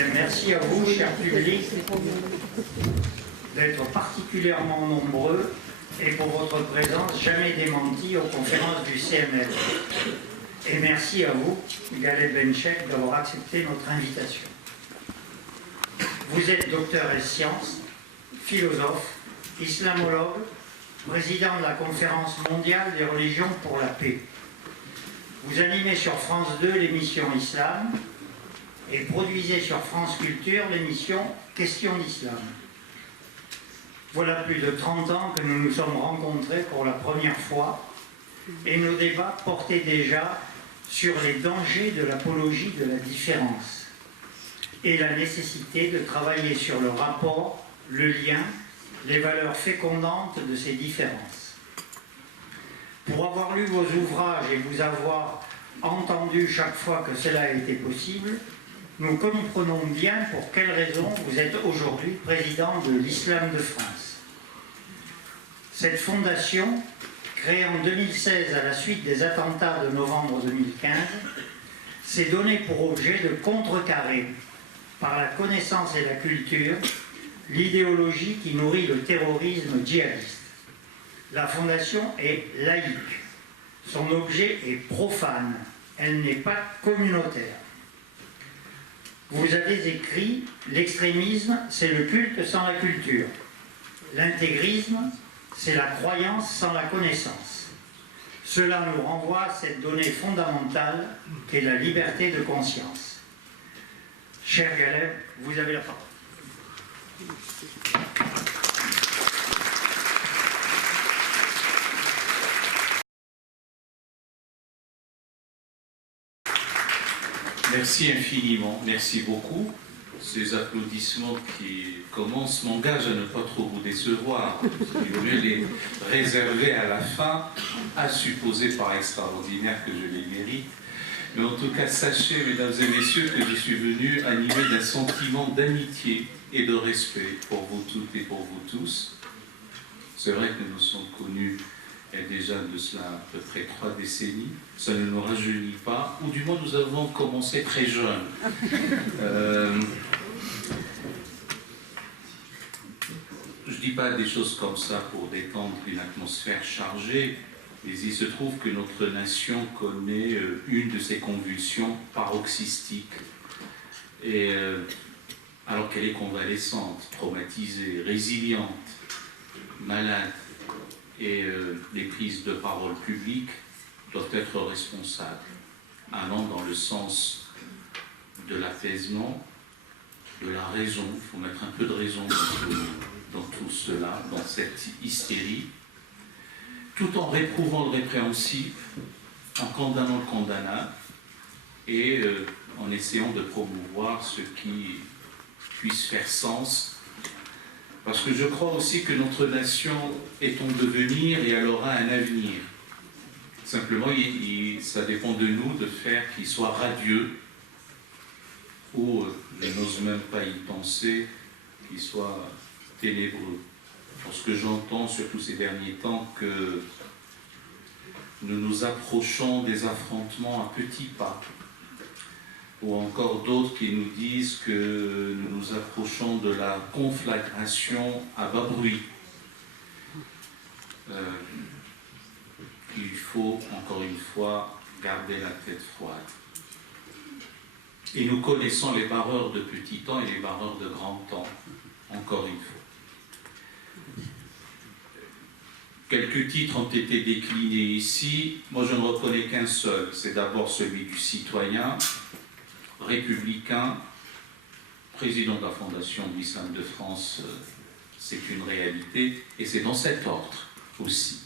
Bien, merci à vous, cher public, d'être particulièrement nombreux et pour votre présence jamais démentie aux conférences du CML. Et merci à vous, Galeb Benchek, d'avoir accepté notre invitation. Vous êtes docteur en sciences, philosophe, islamologue, président de la Conférence mondiale des religions pour la paix. Vous animez sur France 2 l'émission Islam et produisez sur France Culture l'émission Questions d'Islam. Voilà plus de 30 ans que nous nous sommes rencontrés pour la première fois et nos débats portaient déjà sur les dangers de l'apologie de la différence et la nécessité de travailler sur le rapport, le lien, les valeurs fécondantes de ces différences. Pour avoir lu vos ouvrages et vous avoir entendu chaque fois que cela a été possible, nous comprenons bien pour quelles raisons vous êtes aujourd'hui président de l'Islam de France. Cette fondation, créée en 2016 à la suite des attentats de novembre 2015, s'est donnée pour objet de contrecarrer, par la connaissance et la culture, l'idéologie qui nourrit le terrorisme djihadiste. La fondation est laïque. Son objet est profane. Elle n'est pas communautaire. Vous avez écrit « L'extrémisme, c'est le culte sans la culture. L'intégrisme, c'est la croyance sans la connaissance. Cela nous renvoie à cette donnée fondamentale qu'est la liberté de conscience. » Cher Galeb, vous avez la parole. Merci infiniment, merci beaucoup. Ces applaudissements qui commencent m'engagent à ne pas trop vous décevoir. Il vaut mieux les réserver à la fin, à supposer par extraordinaire que je les mérite. Mais en tout cas, sachez, mesdames et messieurs, que je suis venu animé d'un sentiment d'amitié et de respect pour vous toutes et pour vous tous. C'est vrai que nous nous sommes connus il y a déjà de cela à peu près 3 décennies. Ça ne nous rajeunit pas, ou du moins nous avons commencé très jeunes. Je ne dis pas des choses comme ça pour détendre une atmosphère chargée, mais il se trouve que notre nation connaît une de ces convulsions paroxystiques, et, alors qu'elle est convalescente, traumatisée, résiliente, malade, et les prises de parole publiques doivent être responsables, allant dans le sens de l'apaisement, de la raison. Il faut mettre un peu de raison dans tout cela, dans cette hystérie, tout en réprouvant le répréhensible, en condamnant le condamnable et en essayant de promouvoir ce qui puisse faire sens. Parce que je crois aussi que notre nation est en devenir et elle aura un avenir. Simplement, ça dépend de nous de faire qu'il soit radieux, ou, je n'ose même pas y penser, qu'il soit ténébreux. Parce que j'entends, surtout ces derniers temps, que nous nous approchons des affrontements à petits pas, ou encore d'autres qui nous disent que nous nous approchons de la conflagration à bas bruit. Il faut, encore une fois, garder la tête froide. Et nous connaissons les barreurs de petit temps et les barreurs de grand temps, encore une fois. Quelques titres ont été déclinés ici. Moi, je ne reconnais qu'un seul. C'est d'abord celui du citoyen, républicain, président de la Fondation de l'Islam de France, c'est une réalité, et c'est dans cet ordre aussi.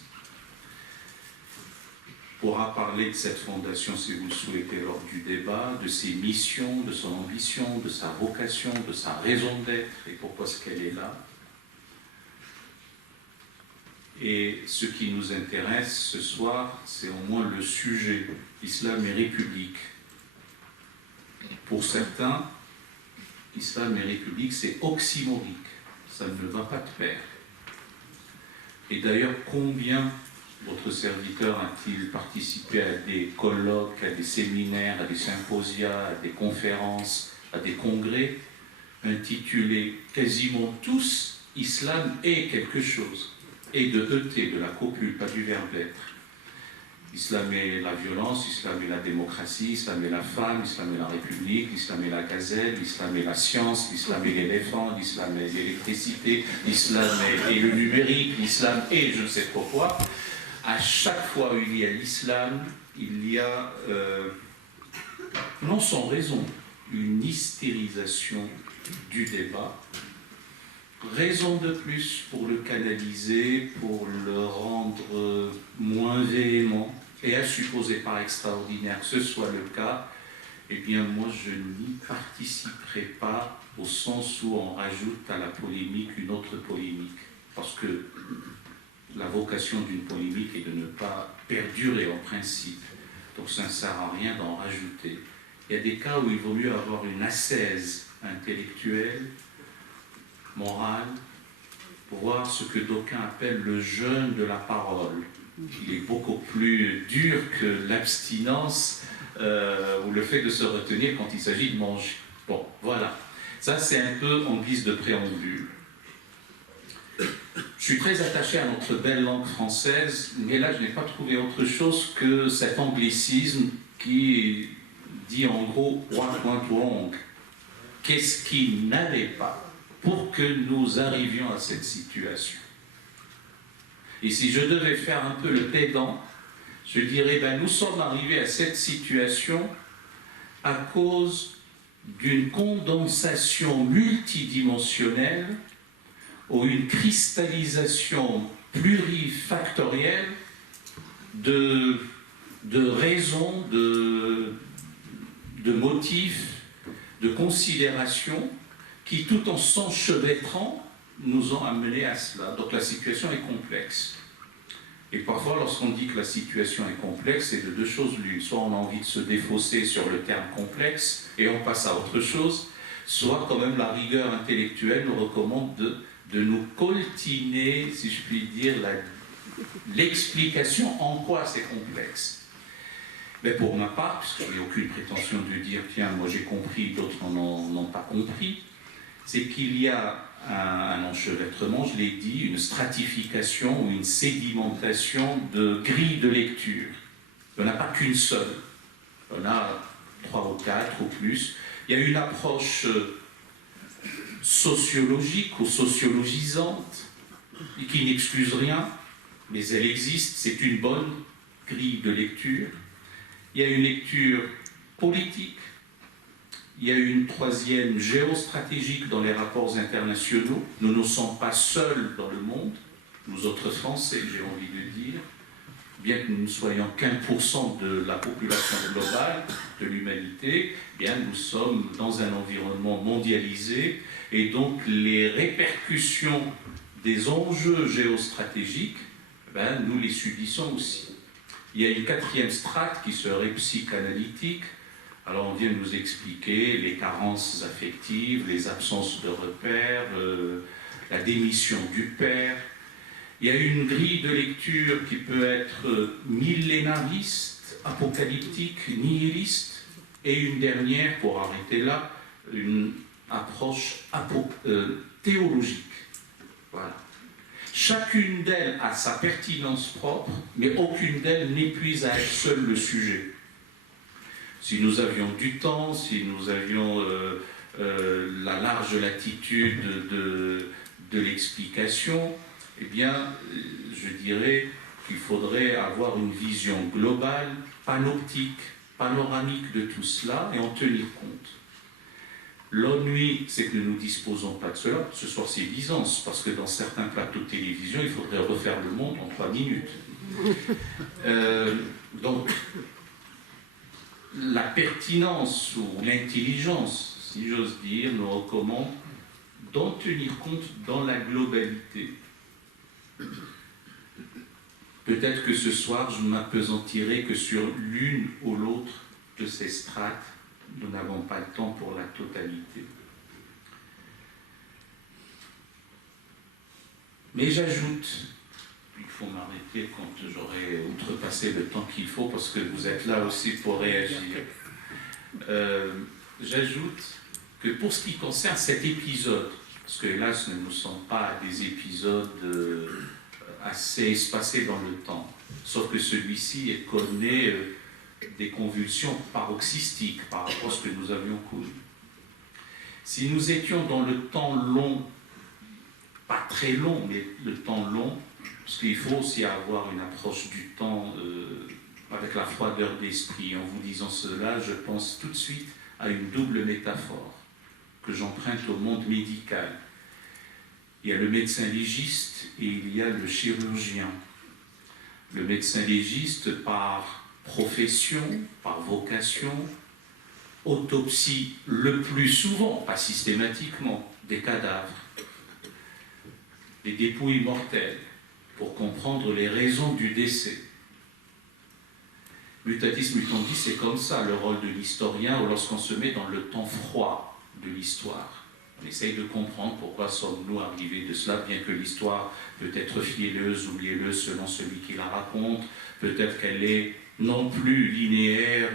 On pourra parler de cette fondation, si vous le souhaitez, lors du débat, de ses missions, de son ambition, de sa vocation, de sa raison d'être, et pourquoi est-ce qu'elle est là. Et ce qui nous intéresse ce soir, c'est au moins le sujet, Islam et République. Pour certains, Islam et République, c'est oxymorique, ça ne va pas de pair. Et d'ailleurs, combien votre serviteur a-t-il participé à des colloques, à des séminaires, à des symposia, à des conférences, à des congrès intitulés quasiment tous « Islam est quelque chose » et de ET, de la copule, pas du verbe être. Islam est la violence, Islam est la démocratie, Islam est la femme, Islam est la République, l'Islam est la gazelle, l'Islam est la science, l'Islam est l'éléphant, l'Islam est l'électricité, l'Islam est le numérique, l'Islam est je ne sais pourquoi. À chaque fois où il y a l'Islam, il y a, non sans raison, une hystérisation du débat. Raison de plus pour le canaliser, pour le rendre moins véhément, et à supposer par extraordinaire que ce soit le cas, eh bien moi je n'y participerai pas au sens où on rajoute à la polémique une autre polémique. Parce que la vocation d'une polémique est de ne pas perdurer en principe. Donc ça ne sert à rien d'en rajouter. Il y a des cas où il vaut mieux avoir une ascèse intellectuelle, morale, pour voir ce que d'aucuns appellent le jeûne de la parole. Il est beaucoup plus dur que l'abstinence ou le fait de se retenir quand il s'agit de manger. Bon, voilà. Ça, c'est un peu en guise de préambule. Je suis très attaché à notre belle langue française, mais là, je n'ai pas trouvé autre chose que cet anglicisme qui dit en gros « what went wrong ». Qu'est-ce qui n'allait pas pour que nous arrivions à cette situation? Et si je devais faire un peu le pédant, je dirais, nous sommes arrivés à cette situation à cause d'une condensation multidimensionnelle ou une cristallisation plurifactorielle de raisons, de motifs, de considérations qui, tout en s'enchevêtrant, nous ont amenés à cela. Donc la situation est complexe. Et parfois, lorsqu'on dit que la situation est complexe, c'est de deux choses l'une. Soit on a envie de se défausser sur le terme complexe et on passe à autre chose, soit quand même la rigueur intellectuelle nous recommande de nous coltiner, si je puis dire, l'explication en quoi c'est complexe. Mais pour ma part, puisque je n'ai aucune prétention de dire « tiens, moi j'ai compris, d'autres n'ont pas compris », c'est qu'il y a un enchevêtrement, je l'ai dit, une stratification ou une sédimentation de grilles de lecture. Il n'y en a pas qu'une seule, il y en a 3 ou 4 ou plus. Il y a une approche sociologique ou sociologisante qui n'excuse rien, mais elle existe, c'est une bonne grille de lecture. Il y a une lecture politique. Il y a une troisième géostratégique dans les rapports internationaux. Nous ne sommes pas seuls dans le monde, nous autres Français, j'ai envie de dire, bien que nous ne soyons qu'1% de la population globale, de l'humanité, bien nous sommes dans un environnement mondialisé et donc les répercussions des enjeux géostratégiques, nous les subissons aussi. Il y a une quatrième strate qui serait psychanalytique. Alors on vient de nous expliquer les carences affectives, les absences de repères, la démission du père. Il y a une grille de lecture qui peut être millénariste, apocalyptique, nihiliste, et une dernière, pour arrêter là, une approche théologique. Voilà. Chacune d'elles a sa pertinence propre, mais aucune d'elles n'épuise à elle seule le sujet. Si nous avions du temps, si nous avions la large latitude de l'explication, eh bien, je dirais qu'il faudrait avoir une vision globale, panoptique, panoramique de tout cela et en tenir compte. L'ennui, c'est que nous ne disposons pas de cela. Ce soir, c'est Byzance, parce que dans certains plateaux de télévision, il faudrait refaire le monde en 3 minutes. Donc, la pertinence ou l'intelligence, si j'ose dire, nous recommande d'en tenir compte dans la globalité. Peut-être que ce soir, je ne m'appesantirai que sur l'une ou l'autre de ces strates. Nous n'avons pas le temps pour la totalité. Mais j'ajoute, il faut m'arrêter quand j'aurai outrepassé le temps qu'il faut, parce que vous êtes là aussi pour réagir. J'ajoute que pour ce qui concerne cet épisode, parce que hélas, ce ne sont pas des épisodes assez espacés dans le temps, sauf que celui-ci connaît des convulsions paroxystiques par rapport à ce que nous avions connu. Si nous étions dans le temps long, pas très long, mais le temps long, parce qu'il faut aussi avoir une approche du temps avec la froideur d'esprit. En vous disant cela, je pense tout de suite à une double métaphore que j'emprunte au monde médical. Il y a le médecin légiste et il y a le chirurgien. Le médecin légiste, par profession, par vocation, autopsie le plus souvent, pas systématiquement, des cadavres, des dépouilles mortelles, pour comprendre les raisons du décès. Mutatis mutandis, c'est comme ça le rôle de l'historien, ou lorsqu'on se met dans le temps froid de l'histoire. On essaye de comprendre pourquoi sommes-nous arrivés de cela, bien que l'histoire peut être fielleuse ou mielleuse selon celui qui la raconte, peut-être qu'elle est non plus linéaire,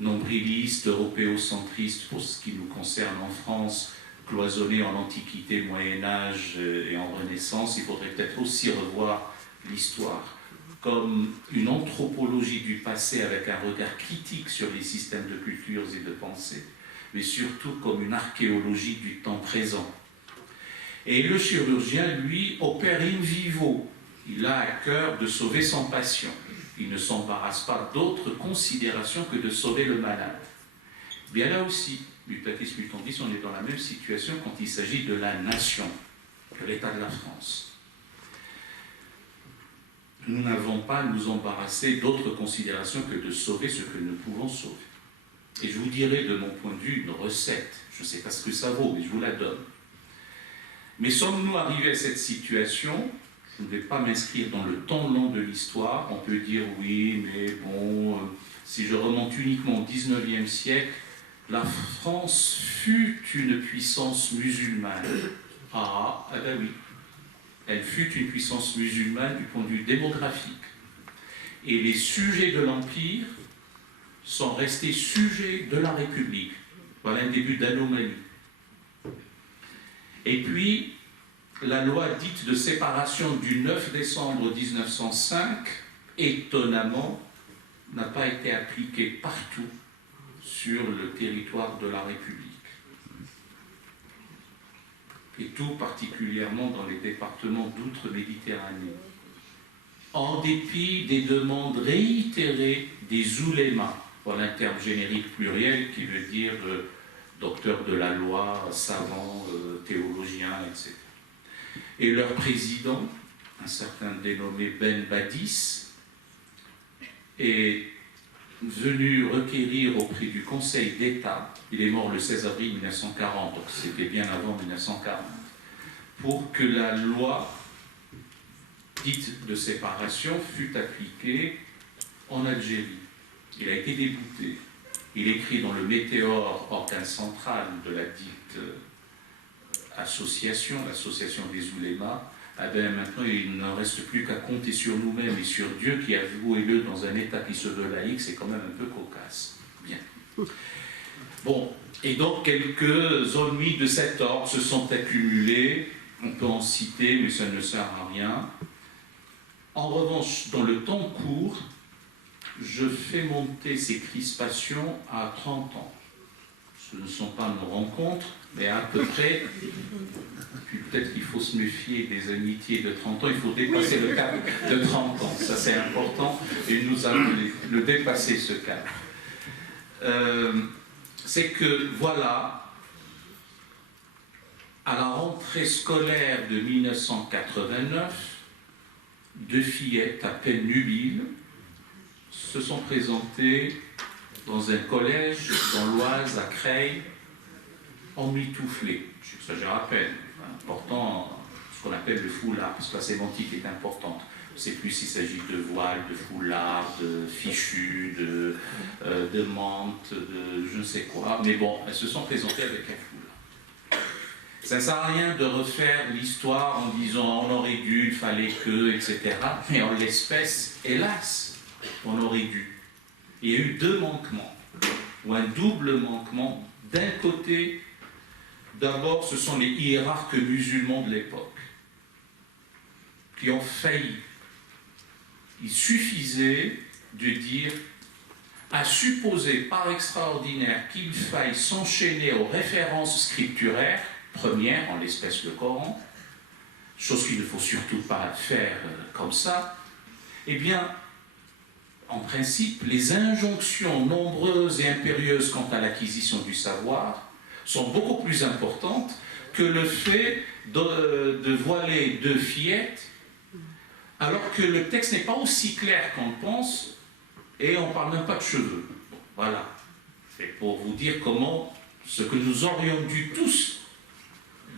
nombriliste, européocentriste pour ce qui nous concerne en France, cloisonnée en Antiquité, Moyen-Âge et en Renaissance. Il faudrait peut-être aussi revoir l'histoire comme une anthropologie du passé avec un regard critique sur les systèmes de cultures et de pensée, mais surtout comme une archéologie du temps présent. Et le chirurgien, lui, opère in vivo. Il a à cœur de sauver son patient. Il ne s'embarrasse pas d'autres considérations que de sauver le malade. Bien là aussi, mutatis mutandis, on est dans la même situation quand il s'agit de la nation, de l'État de la France. Nous n'avons pas à nous embarrasser d'autres considérations que de sauver ce que nous pouvons sauver. Et je vous dirai de mon point de vue une recette. Je ne sais pas ce que ça vaut, mais je vous la donne. Mais sommes-nous arrivés à cette situation? Je ne vais pas m'inscrire dans le temps long de l'histoire. On peut dire oui, mais bon, si je remonte uniquement au XIXe siècle, la France fut une puissance musulmane. Eh bien oui, elle fut une puissance musulmane du point de vue démographique. Et les sujets de l'Empire sont restés sujets de la République. Voilà un début d'anomalie. Et puis, la loi dite de séparation du 9 décembre 1905, étonnamment, n'a pas été appliquée partout sur le territoire de la République. Et tout particulièrement dans les départements d'outre-Méditerranée. En dépit des demandes réitérées des oulémas, voilà un terme générique pluriel qui veut dire docteur de la loi, savant, théologien, etc. Et leur président, un certain dénommé Ben Badis, est venu requérir auprès du Conseil d'État, il est mort le 16 avril 1940, donc c'était bien avant 1940, pour que la loi dite de séparation fût appliquée en Algérie. Il a été débouté. Il écrit dans le Météore, organe central de la dite association, l'association des oulémas, maintenant il n'en reste plus qu'à compter sur nous-mêmes et sur Dieu qui a voué-le dans un État qui se veut laïque, c'est quand même un peu cocasse. Bien. Bon, et donc quelques ennemis de cet ordre se sont accumulés, on peut en citer, mais ça ne sert à rien. En revanche, dans le temps court, je fais monter ces crispations à 30 ans. Ce ne sont pas nos rencontres, mais à peu près, puis peut-être qu'il faut se méfier des amitiés de 30 ans, il faut dépasser le cap de 30 ans, ça c'est important, et nous allons le dépasser ce cap. C'est que, voilà, à la rentrée scolaire de 1989, deux fillettes à peine nubiles se sont présentées dans un collège dans l'Oise, à Creil, emmitouflées. J'exagère à peine. Important, ce qu'on appelle le foulard, parce que la sémantique est importante. On ne sait plus s'il s'agit de voile, de foulard, de fichu, de mante, de je ne sais quoi. Mais bon, elles se sont présentées avec un foulard. Ça ne sert à rien de refaire l'histoire en disant on aurait dû, il fallait que, etc. Mais en l'espèce, hélas, on aurait dû. Il y a eu deux manquements, ou un double manquement. D'un côté, D'abord, ce sont les hiérarques musulmans de l'époque qui ont failli. Il suffisait de dire, à supposer par extraordinaire qu'il faille s'enchaîner aux références scripturaires, premières, en l'espèce le Coran, chose qu'il ne faut surtout pas faire comme ça, eh bien, en principe, les injonctions nombreuses et impérieuses quant à l'acquisition du savoir sont beaucoup plus importantes que le fait de voiler deux fillettes, alors que le texte n'est pas aussi clair qu'on le pense, et on ne parle même pas de cheveux. Bon, voilà. C'est pour vous dire comment ce que nous aurions dû tous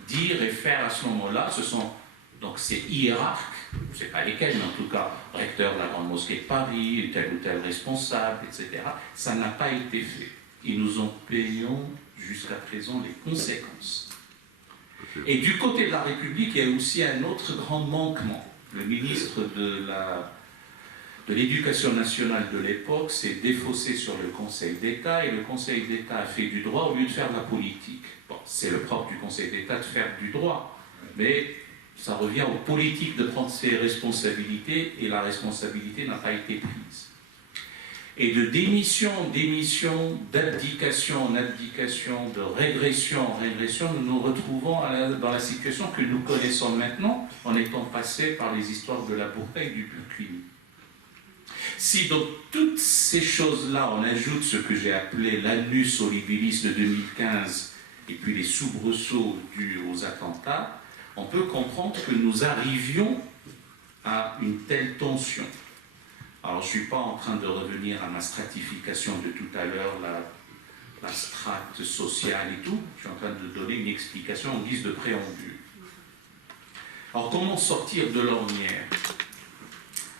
dire et faire à ce moment-là, ce sont donc ces hiérarques, je ne sais pas lesquels, mais en tout cas, recteur de la Grande Mosquée de Paris, tel ou tel responsable, etc. Ça n'a pas été fait. Et nous en payons jusqu'à présent les conséquences. Et du côté de la République, il y a aussi un autre grand manquement. Le ministre de l'Éducation nationale de l'époque s'est défaussé sur le Conseil d'État, et le Conseil d'État a fait du droit au lieu de faire de la politique. Bon, c'est le propre du Conseil d'État de faire du droit, mais ça revient aux politiques de prendre ses responsabilités, et la responsabilité n'a pas été prise. Et de démission en démission, d'abdication en abdication, de régression en régression, nous nous retrouvons dans la situation que nous connaissons maintenant, en étant passés par les histoires de la burqa et du burkini. Si dans toutes ces choses-là, on ajoute ce que j'ai appelé l'annus horribilis de 2015, et puis les soubresauts dus aux attentats, on peut comprendre que nous arrivions à une telle tension. Alors, je ne suis pas en train de revenir à ma stratification de tout à l'heure, la strate sociale et tout. Je suis en train de donner une explication en guise de préambule. Alors, comment sortir de l'ornière?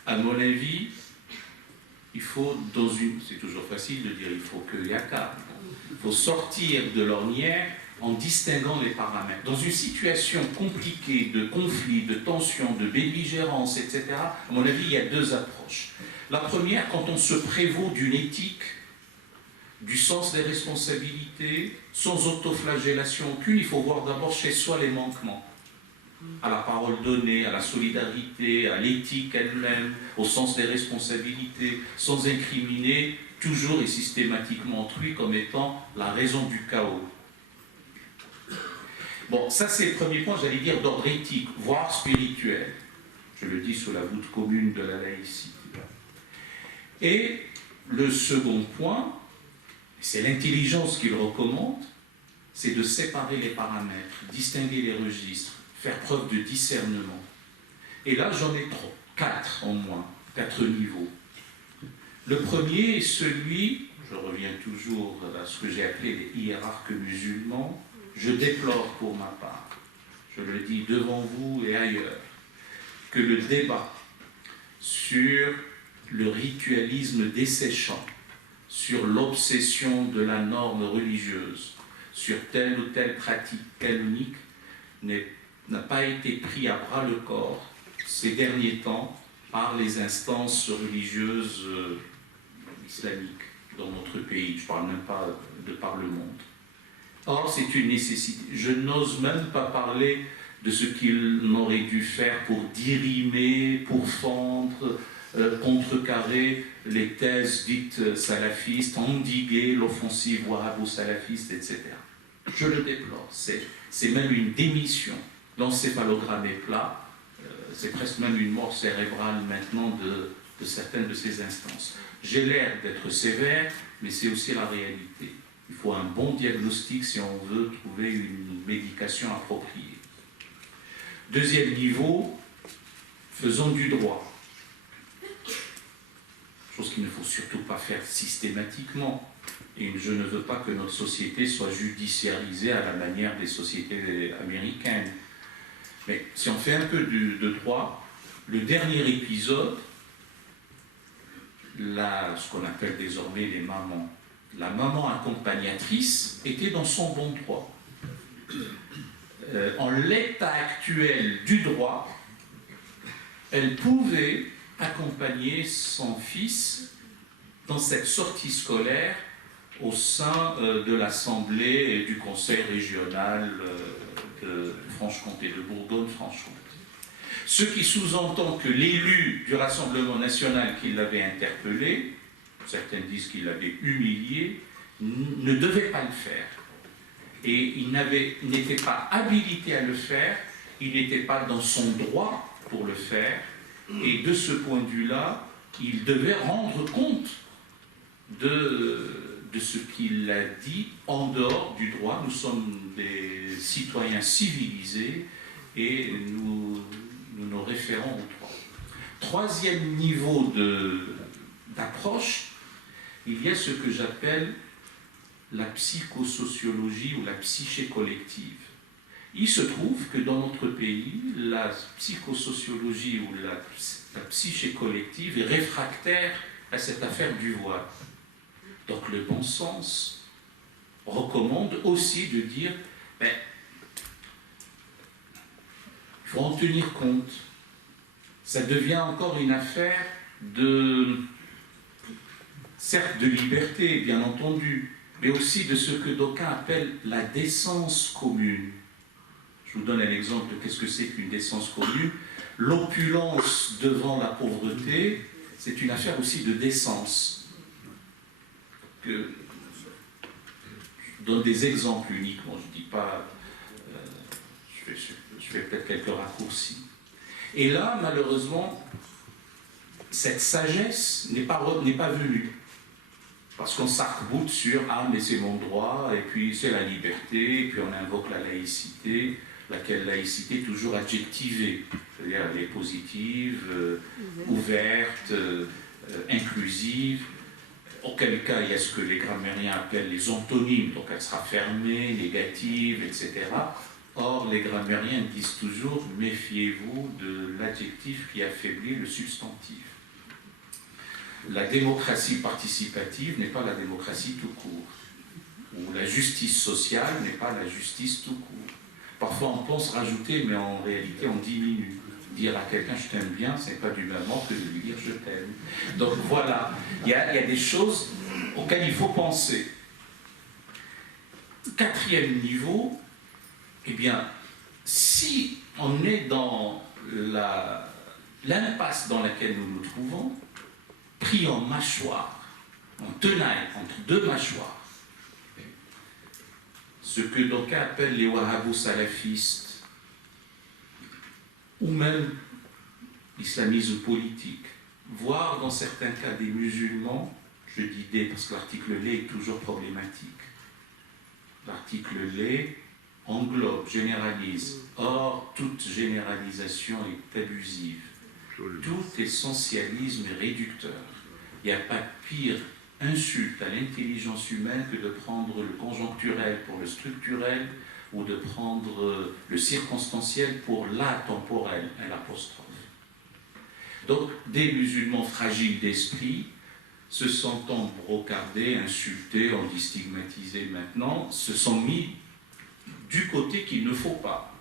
À mon avis, il faut, c'est toujours facile de dire il faut que yaka. Il faut sortir de l'ornière en distinguant les paramètres. Dans une situation compliquée de conflit, de tension, de belligérance, etc., à mon avis, il y a deux approches. La première, quand on se prévaut d'une éthique, du sens des responsabilités, sans autoflagellation aucune, il faut voir d'abord chez soi les manquements. À la parole donnée, à la solidarité, à l'éthique elle-même, au sens des responsabilités, sans incriminer toujours et systématiquement autrui comme étant la raison du chaos. Bon, ça c'est le premier point, j'allais dire, d'ordre éthique, voire spirituel. Je le dis sous la voûte commune de la laïcité. Et le second point, c'est l'intelligence qu'il recommande, c'est de séparer les paramètres, distinguer les registres, faire preuve de discernement. Et là, j'en ai quatre en moins, 4 niveaux. Le premier est celui, je reviens toujours à ce que j'ai appelé les hiérarques musulmans, je déplore pour ma part, je le dis devant vous et ailleurs, que le débat sur le ritualisme desséchant, sur l'obsession de la norme religieuse, sur telle ou telle pratique canonique, n'a pas été pris à bras le corps ces derniers temps par les instances religieuses islamiques dans notre pays. Je ne parle même pas de par le monde. Or, c'est une nécessité. Je n'ose même pas parler de ce qu'il n'aurait dû faire pour dirimer, pour fendre, contrecarrer les thèses dites salafistes, endiguer l'offensive wahhabo-salafiste, etc. Je le déplore. C'est même une démission. L'encéphalogramme est plat. C'est presque même une mort cérébrale maintenant de certaines de ces instances. J'ai l'air d'être sévère, mais c'est aussi la réalité. Il faut un bon diagnostic si on veut trouver une médication appropriée. Deuxième niveau, faisons du droit. Chose qu'il ne faut surtout pas faire systématiquement. Et je ne veux pas que notre société soit judiciarisée à la manière des sociétés américaines. Mais si on fait un peu de droit, le dernier épisode, ce qu'on appelle désormais les mamans, la maman accompagnatrice était dans son bon droit. En l'état actuel du droit, elle pouvait accompagner son fils dans cette sortie scolaire au sein de l'Assemblée et du Conseil régional de Franche-Comté, de Bourgogne-Franche-Comté. Ce qui sous-entend que l'élu du Rassemblement national qui l'avait interpellé, certains disent qu'il l'avait humilié, ne devait pas le faire. Et il n'était pas habilité à le faire, il n'était pas dans son droit pour le faire, et de ce point de vue-là, il devait rendre compte de ce qu'il a dit en dehors du droit. Nous sommes des citoyens civilisés et nous nous référons au droit. Troisième niveau d'approche, il y a ce que j'appelle la psychosociologie ou la psyché collective. Il se trouve que dans notre pays, la psychosociologie ou la psyché collective est réfractaire à cette affaire du voile. Donc le bon sens recommande aussi de dire, il faut en tenir compte. Ça devient encore une affaire certes de liberté, bien entendu, mais aussi de ce que d'aucuns appellent la décence commune. Je vous donne un exemple de qu'est-ce que c'est qu'une décence commune. L'opulence devant la pauvreté, c'est une affaire aussi de décence. Je donne des exemples uniquement, je ne dis pas... je fais peut-être quelques raccourcis. Et là, malheureusement, cette sagesse n'est pas venue. Parce qu'on s'arc-boute sur « ah, mais c'est mon droit », et puis c'est la liberté, et puis on invoque la laïcité, laquelle laïcité est toujours adjectivée, c'est-à-dire elle est positive, ouverte, inclusive, auquel cas il y a ce que les grammairiens appellent les antonymes, donc elle sera fermée, négative, etc. Or, les grammairiens disent toujours « méfiez-vous de l'adjectif qui affaiblit le substantif ». La démocratie participative n'est pas la démocratie tout court, ou la justice sociale n'est pas la justice tout court. Parfois on pense rajouter, mais en réalité on diminue. Dire à quelqu'un je t'aime bien, ce n'est pas du même ordre que de lui dire je t'aime. Donc voilà, il y a des choses auxquelles il faut penser. Quatrième niveau, eh bien, si on est dans l'impasse dans laquelle nous nous trouvons, pris en mâchoire, en tenaille entre deux mâchoires, ce que d'aucuns appellent les wahhabo-salafistes, ou même l'islamisme politique, voire dans certains cas des musulmans, je dis des parce que l'article les est toujours problématique. L'article les englobe, généralise. Or, toute généralisation est abusive. Tout essentialisme est réducteur. Il n'y a pas de pire insulte à l'intelligence humaine que de prendre le conjoncturel pour le structurel ou de prendre le circonstanciel pour l'atemporel, à l'apostrophe. Donc, des musulmans fragiles d'esprit, se sentant brocardés, insultés, on dit stigmatisés maintenant, se sont mis du côté qu'il ne faut pas.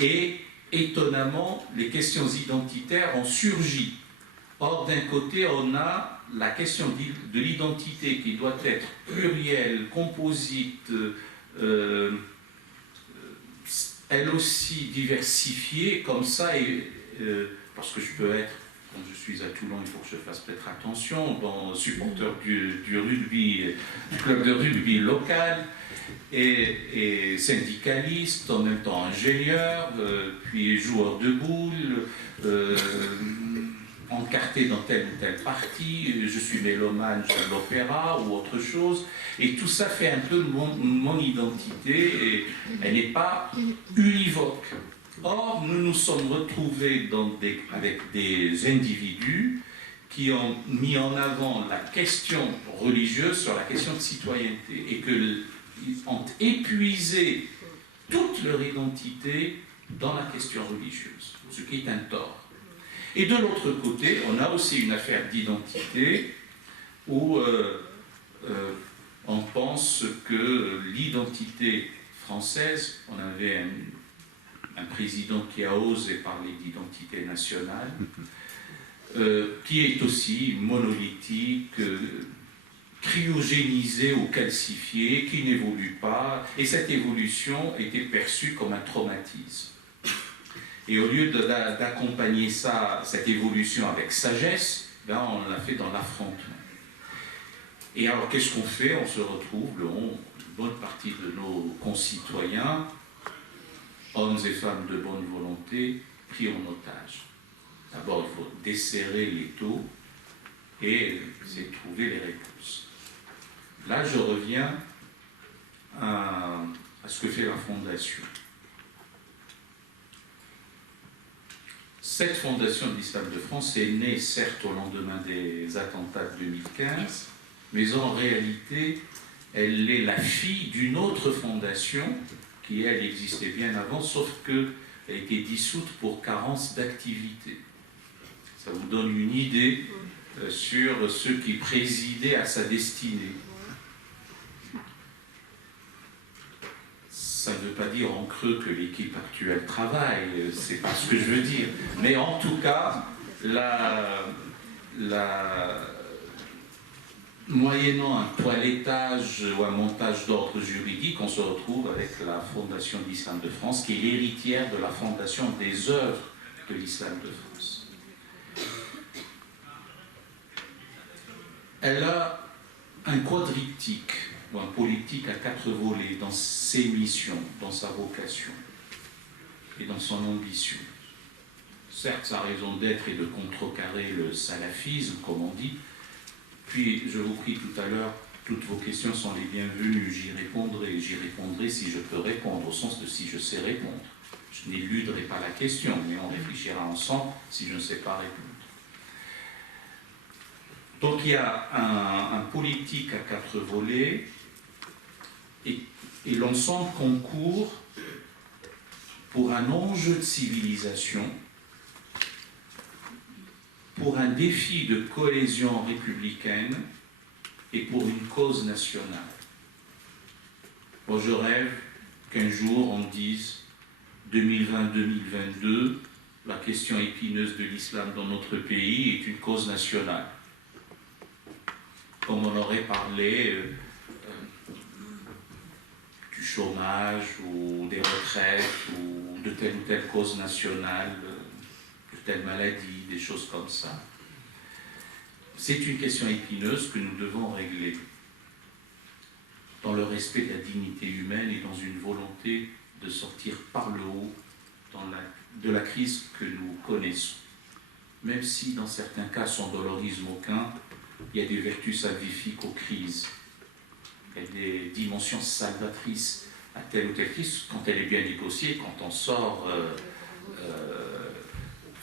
Et étonnamment, les questions identitaires ont surgi. Or, d'un côté, on a la question de l'identité qui doit être plurielle, composite, elle aussi diversifiée, comme ça, parce que je peux être, quand je suis à Toulon, il faut que je fasse peut-être attention, supporter du rugby, du club de rugby local, et syndicaliste, en même temps ingénieur, puis joueur de boules, encarté dans telle ou telle partie, je suis mélomane, j'aime l'opéra ou autre chose, et tout ça fait un peu mon identité, et elle n'est pas univoque. Or, nous nous sommes retrouvés avec des individus qui ont mis en avant la question religieuse sur la question de citoyenneté, et qu'ils ont épuisé toute leur identité dans la question religieuse, ce qui est un tort. Et de l'autre côté, on a aussi une affaire d'identité où on pense que l'identité française, on avait un président qui a osé parler d'identité nationale, qui est aussi monolithique, cryogénisé ou calcifié, qui n'évolue pas, et cette évolution était perçue comme un traumatisme. Et au lieu d'accompagner cette évolution avec sagesse, ben on l'a fait dans l'affrontement. Et alors qu'est-ce qu'on fait? On se retrouve, une bonne partie de nos concitoyens, hommes et femmes de bonne volonté, pris en otage. D'abord, il faut desserrer les taux et c'est trouver les réponses. Là, je reviens à ce que fait la Fondation. Cette Fondation de l'Islam de France est née, certes, au lendemain des attentats de 2015, mais en réalité, elle est la fille d'une autre fondation qui, elle, existait bien avant, sauf qu'elle a été dissoute pour carence d'activité. Ça vous donne une idée sur ceux qui présidaient à sa destinée. Ça ne veut pas dire en creux que l'équipe actuelle travaille, c'est pas ce que je veux dire. Mais en tout cas, moyennant un toilettage ou un montage d'ordre juridique, on se retrouve avec la Fondation de l'Islam de France, qui est l'héritière de la Fondation des œuvres de l'Islam de France. Elle a un quadriptyque, ou un politique à 4 volets dans ses missions, dans sa vocation et dans son ambition. Certes, sa raison d'être est de contrecarrer le salafisme, comme on dit. Puis, je vous prie tout à l'heure, toutes vos questions sont les bienvenues, j'y répondrai si je peux répondre, au sens de si je sais répondre. Je n'éluderai pas la question, mais on réfléchira ensemble si je ne sais pas répondre. Donc il y a un politique à 4 volets, et l'ensemble concourt pour un enjeu de civilisation, pour un défi de cohésion républicaine et pour une cause nationale. Moi, je rêve qu'un jour on dise 2020-2022, la question épineuse de l'islam dans notre pays est une cause nationale. Comme on aurait parlé du chômage ou des retraites ou de telle ou telle cause nationale, de telle maladie, des choses comme ça. C'est une question épineuse que nous devons régler dans le respect de la dignité humaine et dans une volonté de sortir par le haut de la crise que nous connaissons. Même si dans certains cas, sans dolorisme aucun, il y a des vertus salvifiques aux crises. Il y a des dimensions salvatrices à telle ou telle crise, quand elle est bien négociée, quand on sort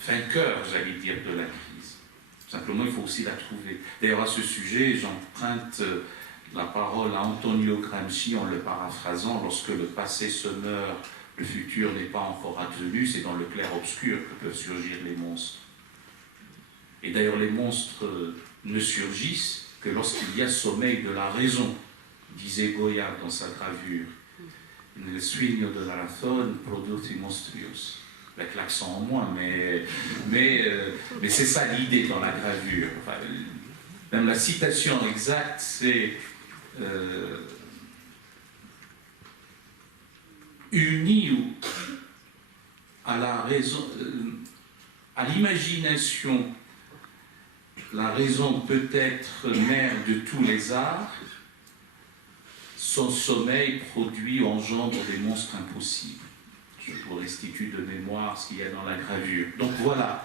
vainqueur, j'allais dire, de la crise. Simplement, il faut aussi la trouver. D'ailleurs, à ce sujet, j'emprunte la parole à Antonio Gramsci en le paraphrasant: lorsque le passé se meurt, le futur n'est pas encore advenu, c'est dans le clair-obscur que peuvent surgir les monstres. Et d'ailleurs, les monstres ne surgissent que lorsqu'il y a sommeil de la raison, disait Goya dans sa gravure. Le sueño de la razón produce monstruos. Avec l'accent en moins, mais c'est ça l'idée dans la gravure. Enfin, même la citation exacte, c'est uni à la raison, à l'imagination. La raison peut être mère de tous les arts. Son sommeil produit ou engendre des monstres impossibles. Je vous restitue de mémoire ce qu'il y a dans la gravure. Donc voilà,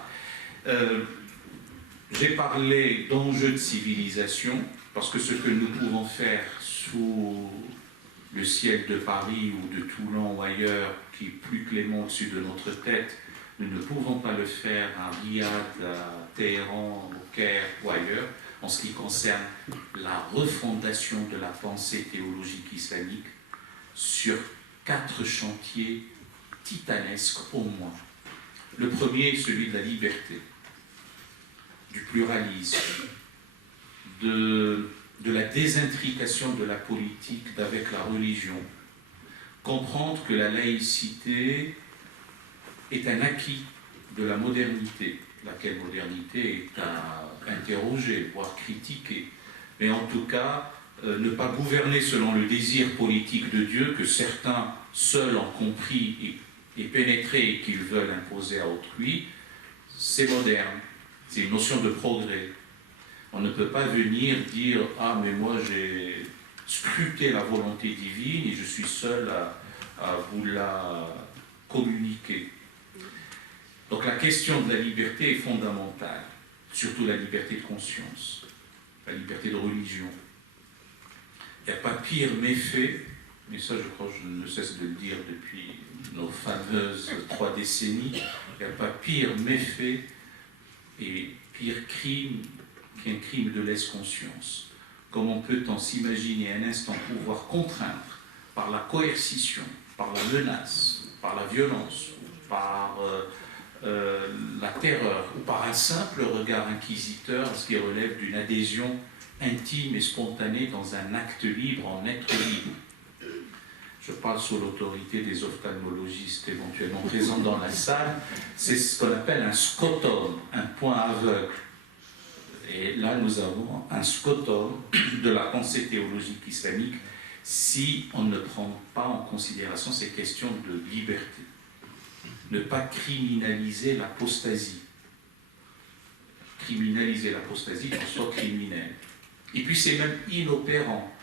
j'ai parlé d'enjeux de civilisation, parce que ce que nous pouvons faire sous le ciel de Paris ou de Toulon ou ailleurs, qui est plus clément au-dessus de notre tête, nous ne pouvons pas le faire à Riyad, à Téhéran, au Caire ou ailleurs, en ce qui concerne la refondation de la pensée théologique islamique sur 4 chantiers titanesques au moins. Le premier est celui de la liberté, du pluralisme, de la désintrication de la politique avec la religion. Comprendre que la laïcité est un acquis de la modernité, laquelle modernité est à interroger, voire critiquer. mais en tout cas, ne pas gouverner selon le désir politique de Dieu que certains seuls ont compris et pénétré et qu'ils veulent imposer à autrui, c'est moderne, c'est une notion de progrès. On ne peut pas venir dire « Ah, mais moi j'ai scruté la volonté divine et je suis seul à vous la communiquer ». Donc la question de la liberté est fondamentale, surtout la liberté de conscience, la liberté de religion. Il n'y a pas pire méfait, mais ça je crois que je ne cesse de le dire depuis nos fameuses 3 décennies, il n'y a pas pire méfait et pire crime qu'un crime de lèse-conscience. Comment peut-on s'imaginer un instant pouvoir contraindre par la coercition, par la menace, par la violence, par la terreur ou par un simple regard inquisiteur, ce qui relève d'une adhésion intime et spontanée dans un acte libre en être libre. Je parle sous l'autorité des ophtalmologistes éventuellement présents dans la salle, c'est ce qu'on appelle un scotum, un point aveugle. Et là, nous avons un scotum de la pensée théologique islamique si on ne prend pas en considération ces questions de liberté. Ne pas criminaliser l'apostasie. Criminaliser l'apostasie, qu'on soit criminel. Et puis c'est même inopérant.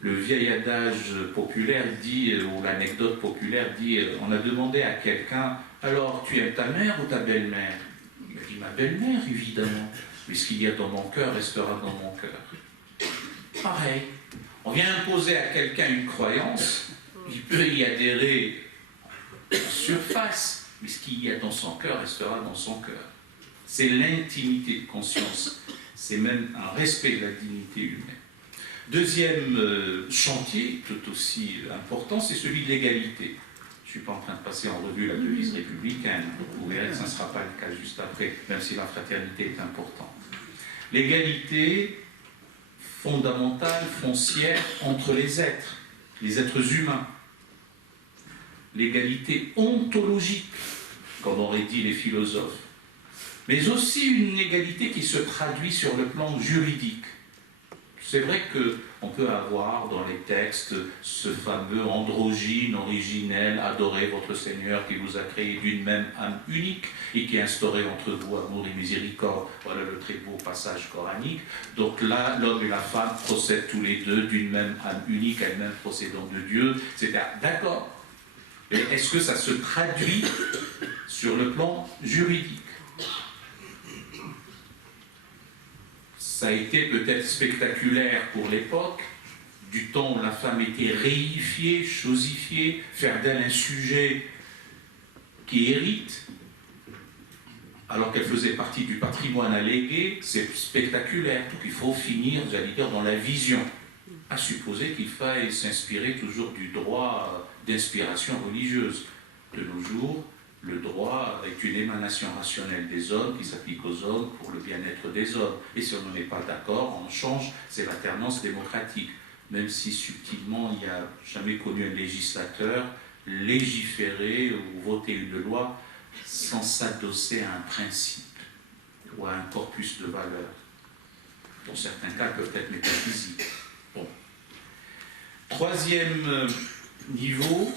Le vieil adage populaire dit, ou l'anecdote populaire dit, on a demandé à quelqu'un, alors tu aimes ta mère ou ta belle-mère? Il a dit, ma belle-mère, évidemment. Mais ce qu'il y a dans mon cœur restera dans mon cœur. Pareil. On vient imposer à quelqu'un une croyance, il peut y adhérer en surface, mais ce qu'il y a dans son cœur restera dans son cœur. C'est l'intimité de conscience. C'est même un respect de la dignité humaine. Deuxième chantier, tout aussi important, c'est celui de l'égalité. Je ne suis pas en train de passer en revue la devise républicaine. Vous verrez que ça ne sera pas le cas juste après, même si la fraternité est importante. L'égalité fondamentale, foncière, entre les êtres humains. L'égalité ontologique, comme auraient dit les philosophes. Mais aussi une égalité qui se traduit sur le plan juridique. C'est vrai qu'on peut avoir dans les textes ce fameux androgyne originel, adorez votre Seigneur qui vous a créé d'une même âme unique et qui a instauré entre vous amour et miséricorde. Voilà le très beau passage coranique. Donc là, l'homme et la femme procèdent tous les deux d'une même âme unique, elle-même procédant de Dieu, etc. D'accord. Mais est-ce que ça se traduit sur le plan juridique? Ça a été peut-être spectaculaire pour l'époque, du temps où la femme était réifiée, chosifiée, faire d'elle un sujet qui hérite, alors qu'elle faisait partie du patrimoine allégué, c'est spectaculaire. Donc il faut finir, j'allais dire, dans la vision, à supposer qu'il faille s'inspirer toujours du droit d'inspiration religieuse. De nos jours, le droit est une émanation rationnelle des hommes qui s'applique aux hommes pour le bien-être des hommes. Et si on n'en est pas d'accord, on change, c'est l'alternance démocratique. Même si subtilement, il n'y a jamais connu un législateur légiférer ou voter une loi sans s'adosser à un principe ou à un corpus de valeurs. Dans certains cas, peuvent être métaphysiques. Bon. Troisième niveau,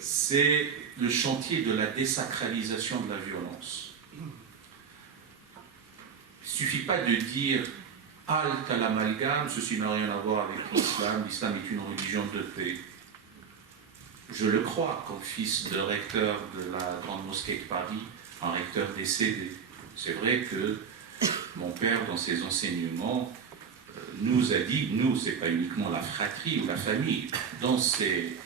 c'est le chantier de la désacralisation de la violence. Il ne suffit pas de dire halte à l'amalgame, ceci n'a rien à voir avec l'islam, l'islam est une religion de paix. Je le crois comme fils de recteur de la Grande Mosquée de Paris, un recteur décédé. C'est vrai que mon père, dans ses enseignements, nous a dit, nous, c'est pas uniquement la fratrie ou la famille, dans ses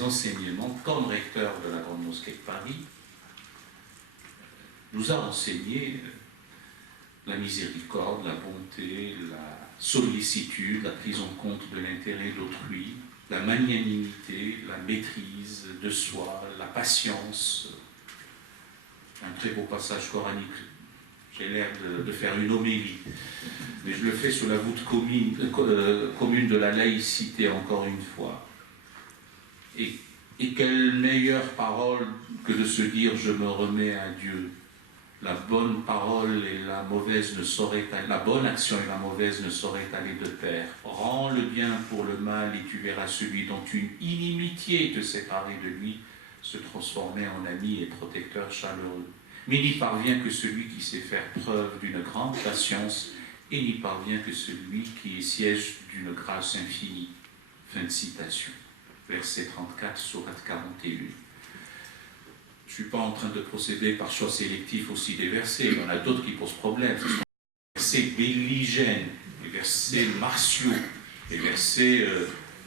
enseignements, comme recteur de la Grande Mosquée de Paris, nous a enseigné la miséricorde, la bonté, la sollicitude, la prise en compte de l'intérêt d'autrui, la magnanimité, la maîtrise de soi, la patience. Un très beau passage coranique. J'ai l'air de faire une homélie, mais je le fais sous la voûte commune de la laïcité, encore une fois. Et quelle meilleure parole que de se dire « je me remets à Dieu ». la bonne parole et la mauvaise ne sauraient aller, la bonne action et la mauvaise ne sauraient aller de pair. Rends le bien pour le mal et tu verras celui dont une inimitié te séparait de lui se transformer en ami et protecteur chaleureux. Mais n'y parvient que celui qui sait faire preuve d'une grande patience et n'y parvient que celui qui est siège d'une grâce infinie. Fin de citation. Verset 34, sourate 41. Je ne suis pas en train de procéder par choix sélectif aussi des versets. Il y en a d'autres qui posent problème. Ce sont les versets belligènes, les versets martiaux, les versets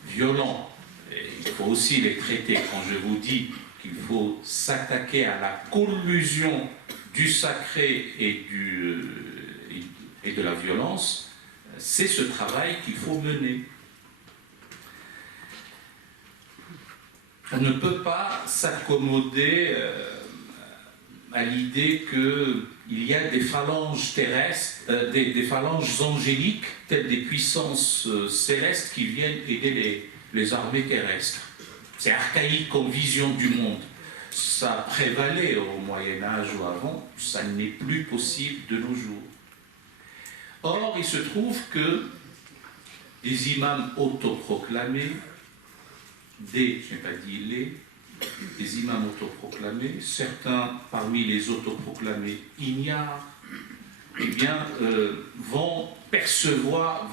violents. Et il faut aussi les traiter. Quand je vous dis qu'il faut s'attaquer à la collusion du sacré et de la violence, c'est ce travail qu'il faut mener. On ne peut pas s'accommoder à l'idée qu'il y a des phalanges terrestres, des phalanges angéliques, telles des puissances célestes qui viennent aider les armées terrestres. C'est archaïque comme vision du monde. Ça prévalait au Moyen-Âge ou avant, ça n'est plus possible de nos jours. Or, il se trouve que des imams autoproclamés, je n'ai pas dit des imams autoproclamés, certains parmi les autoproclamés ignares, eh bien, vont percevoir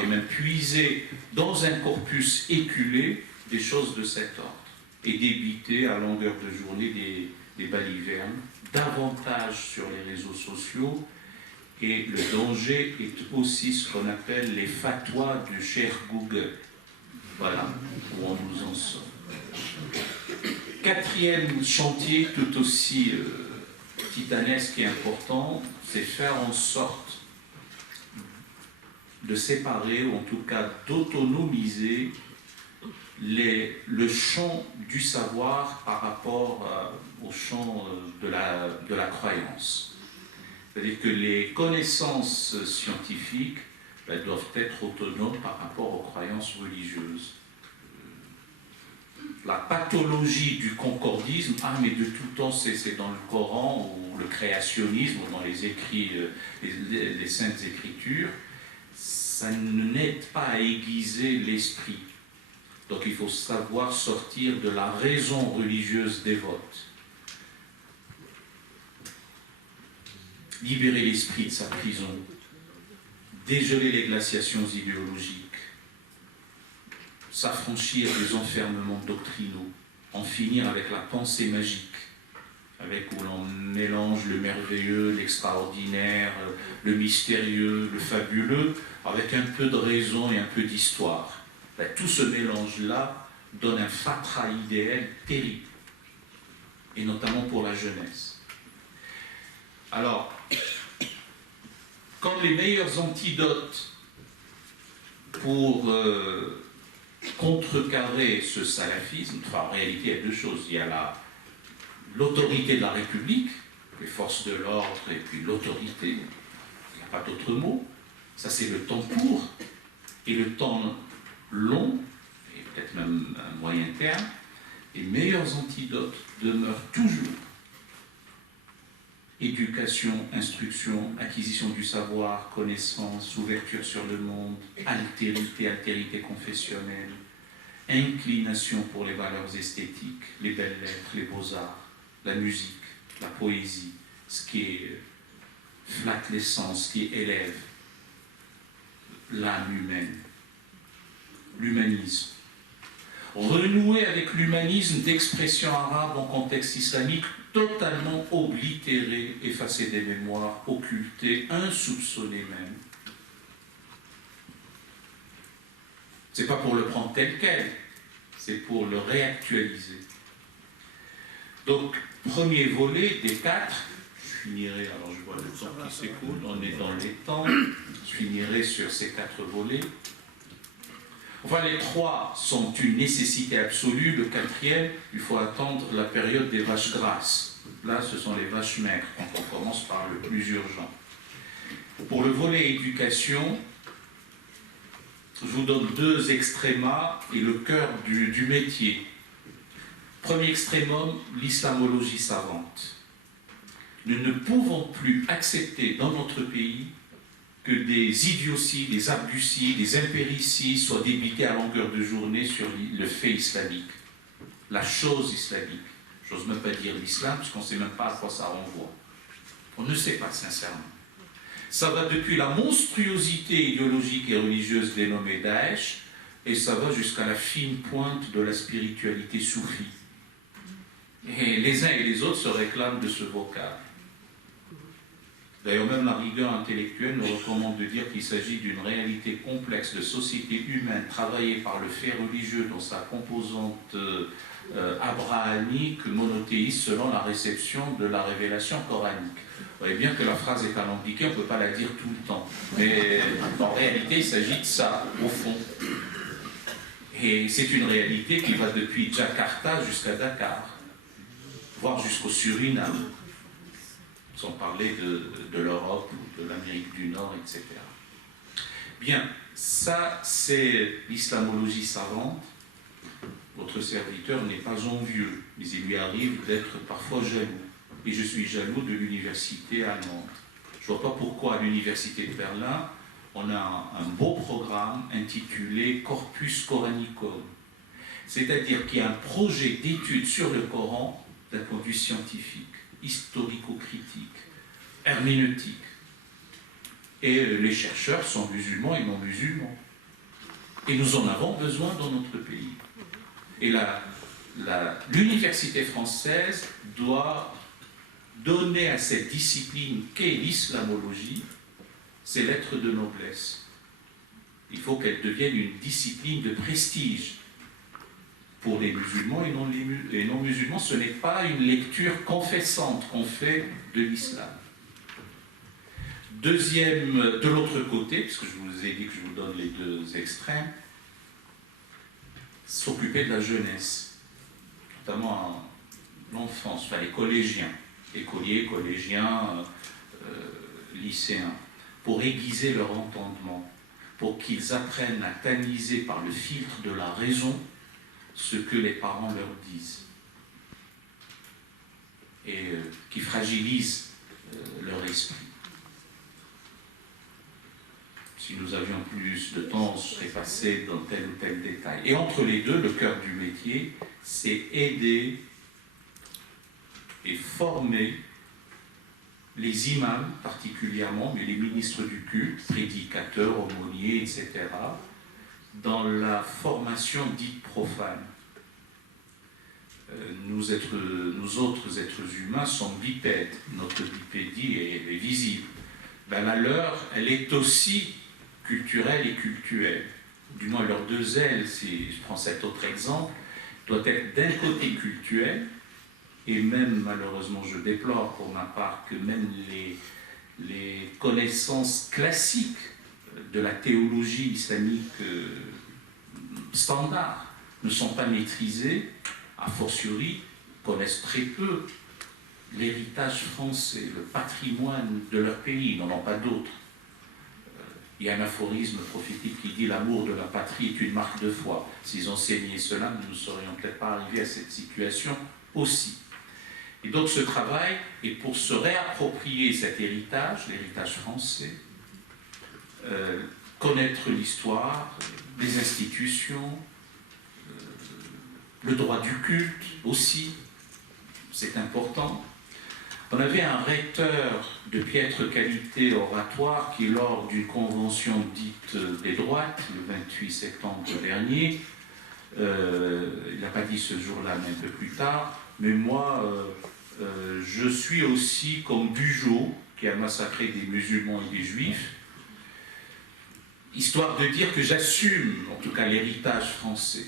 et même puiser dans un corpus éculé des choses de cet ordre et débiter à longueur de journée des balivernes, davantage sur les réseaux sociaux. Et le danger est aussi ce qu'on appelle les fatwas du cher Google. Voilà où on nous en sort. Quatrième chantier tout aussi titanesque et important, c'est faire en sorte de séparer, ou en tout cas d'autonomiser le champ du savoir par rapport au champ de la croyance. C'est-à-dire que les connaissances scientifiques doivent être autonomes par rapport aux croyances religieuses. La pathologie du concordisme, mais de tout temps c'est dans le Coran ou le créationnisme ou dans les écrits, les saintes écritures, ça n'aide pas à aiguiser l'esprit. Donc il faut savoir sortir de la raison religieuse dévote. Libérer l'esprit de sa prison, dégeler les glaciations idéologiques, s'affranchir des enfermements doctrinaux, en finir avec la pensée magique, avec où l'on mélange le merveilleux, l'extraordinaire, le mystérieux, le fabuleux, avec un peu de raison et un peu d'histoire. Tout ce mélange-là donne un fatras idéal terrible, et notamment pour la jeunesse. Alors, comme les meilleurs antidotes pour contrecarrer ce salafisme, en réalité, il y a deux choses. Il y a l'autorité de la République, les forces de l'ordre et puis l'autorité. Il n'y a pas d'autre mot. Ça, c'est le temps court. Et le temps long, et peut-être même à moyen terme, les meilleurs antidotes demeurent toujours éducation, instruction, acquisition du savoir, connaissance, ouverture sur le monde, altérité confessionnelle, inclination pour les valeurs esthétiques, les belles lettres, les beaux-arts, la musique, la poésie, ce qui flatte les sens, ce qui élève l'âme humaine, l'humanisme. Renouer avec l'humanisme d'expression arabe en contexte islamique, totalement oblitéré, effacé des mémoires, occulté, insoupçonné même. C'est pas pour le prendre tel quel, c'est pour le réactualiser. Donc, premier volet des 4, je finirai, alors je vois le temps qui s'écoule, on est dans les temps, je finirai sur ces 4 volets. Enfin, les 3 sont une nécessité absolue. Le 4e, il faut attendre la période des vaches grasses. Là, ce sont les vaches maigres, quand on commence par le plus urgent. Pour le volet éducation, je vous donne 2 extrémas et le cœur du métier. Premier extrémum, l'islamologie savante. Nous ne pouvons plus accepter dans notre pays que des idioties, des arguties, des impérities soient débités à longueur de journée sur le fait islamique, la chose islamique. J'ose même pas dire l'islam, parce qu'on ne sait même pas à quoi ça renvoie. On ne sait pas, sincèrement. Ça va depuis la monstruosité idéologique et religieuse dénommée Daesh, et ça va jusqu'à la fine pointe de la spiritualité soufie. Et les uns et les autres se réclament de ce vocable. D'ailleurs, même la rigueur intellectuelle nous recommande de dire qu'il s'agit d'une réalité complexe de société humaine travaillée par le fait religieux dans sa composante abrahamique, monothéiste, selon la réception de la révélation coranique. Vous voyez bien que la phrase est alambiquée, on ne peut pas la dire tout le temps. Mais en réalité, il s'agit de ça, au fond. Et c'est une réalité qui va depuis Jakarta jusqu'à Dakar, voire jusqu'au Suriname, sans parler de l'Europe ou de l'Amérique du Nord, etc. Bien, ça c'est l'islamologie savante. Votre serviteur n'est pas envieux, mais il lui arrive d'être parfois jaloux. Et je suis jaloux de l'université à Nantes. Je ne vois pas pourquoi à l'université de Berlin, on a un beau programme intitulé Corpus Coranicum. C'est-à-dire qu'il y a un projet d'étude sur le Coran d'un point de vue scientifique, historico-critique, herméneutique. Et les chercheurs sont musulmans et non musulmans. Et nous en avons besoin dans notre pays. Et l'université française doit donner à cette discipline qu'est l'islamologie ses lettres de noblesse. Il faut qu'elle devienne une discipline de prestige. Pour les musulmans et non musulmans, ce n'est pas une lecture confessante qu'on fait de l'islam. Deuxième, de l'autre côté, puisque je vous ai dit que je vous donne les deux extrêmes, s'occuper de la jeunesse, notamment l'enfance, enfin les collégiens, écoliers, collégiens, lycéens, pour aiguiser leur entendement, pour qu'ils apprennent à tamiser par le filtre de la raison ce que les parents leur disent et qui fragilise leur esprit. Si nous avions plus de temps, on serait passé dans tel ou tel détail. Et entre les deux, le cœur du métier, c'est aider et former les imams particulièrement, mais les ministres du culte, prédicateurs, aumôniers, etc., dans la formation dite profane. Nous autres êtres humains sommes bipèdes, notre bipédie est visible. Ben, la leur, elle est aussi culturelle et cultuelle. Du moins, leurs deux ailes, si je prends cet autre exemple, doit être d'un côté cultuelle, et même, malheureusement, je déplore pour ma part que même les connaissances classiques de la théologie islamique standard ne sont pas maîtrisées, a fortiori, connaissent très peu l'héritage français, le patrimoine de leur pays, ils n'en ont pas d'autres. Il y a un aphorisme prophétique qui dit « l'amour de la patrie est une marque de foi ». S'ils enseignaient cela, nous ne serions peut-être pas arrivés à cette situation aussi. Et donc ce travail est pour se réapproprier cet héritage, l'héritage français, connaître l'histoire, les institutions, le droit du culte aussi, c'est important. On avait un recteur de piètre qualité oratoire qui, lors d'une convention dite des droites, le 28 septembre dernier, il n'a pas dit ce jour-là, mais un peu plus tard, mais moi, je suis aussi comme Bugeaud, qui a massacré des musulmans et des juifs, histoire de dire que j'assume, en tout cas, l'héritage français.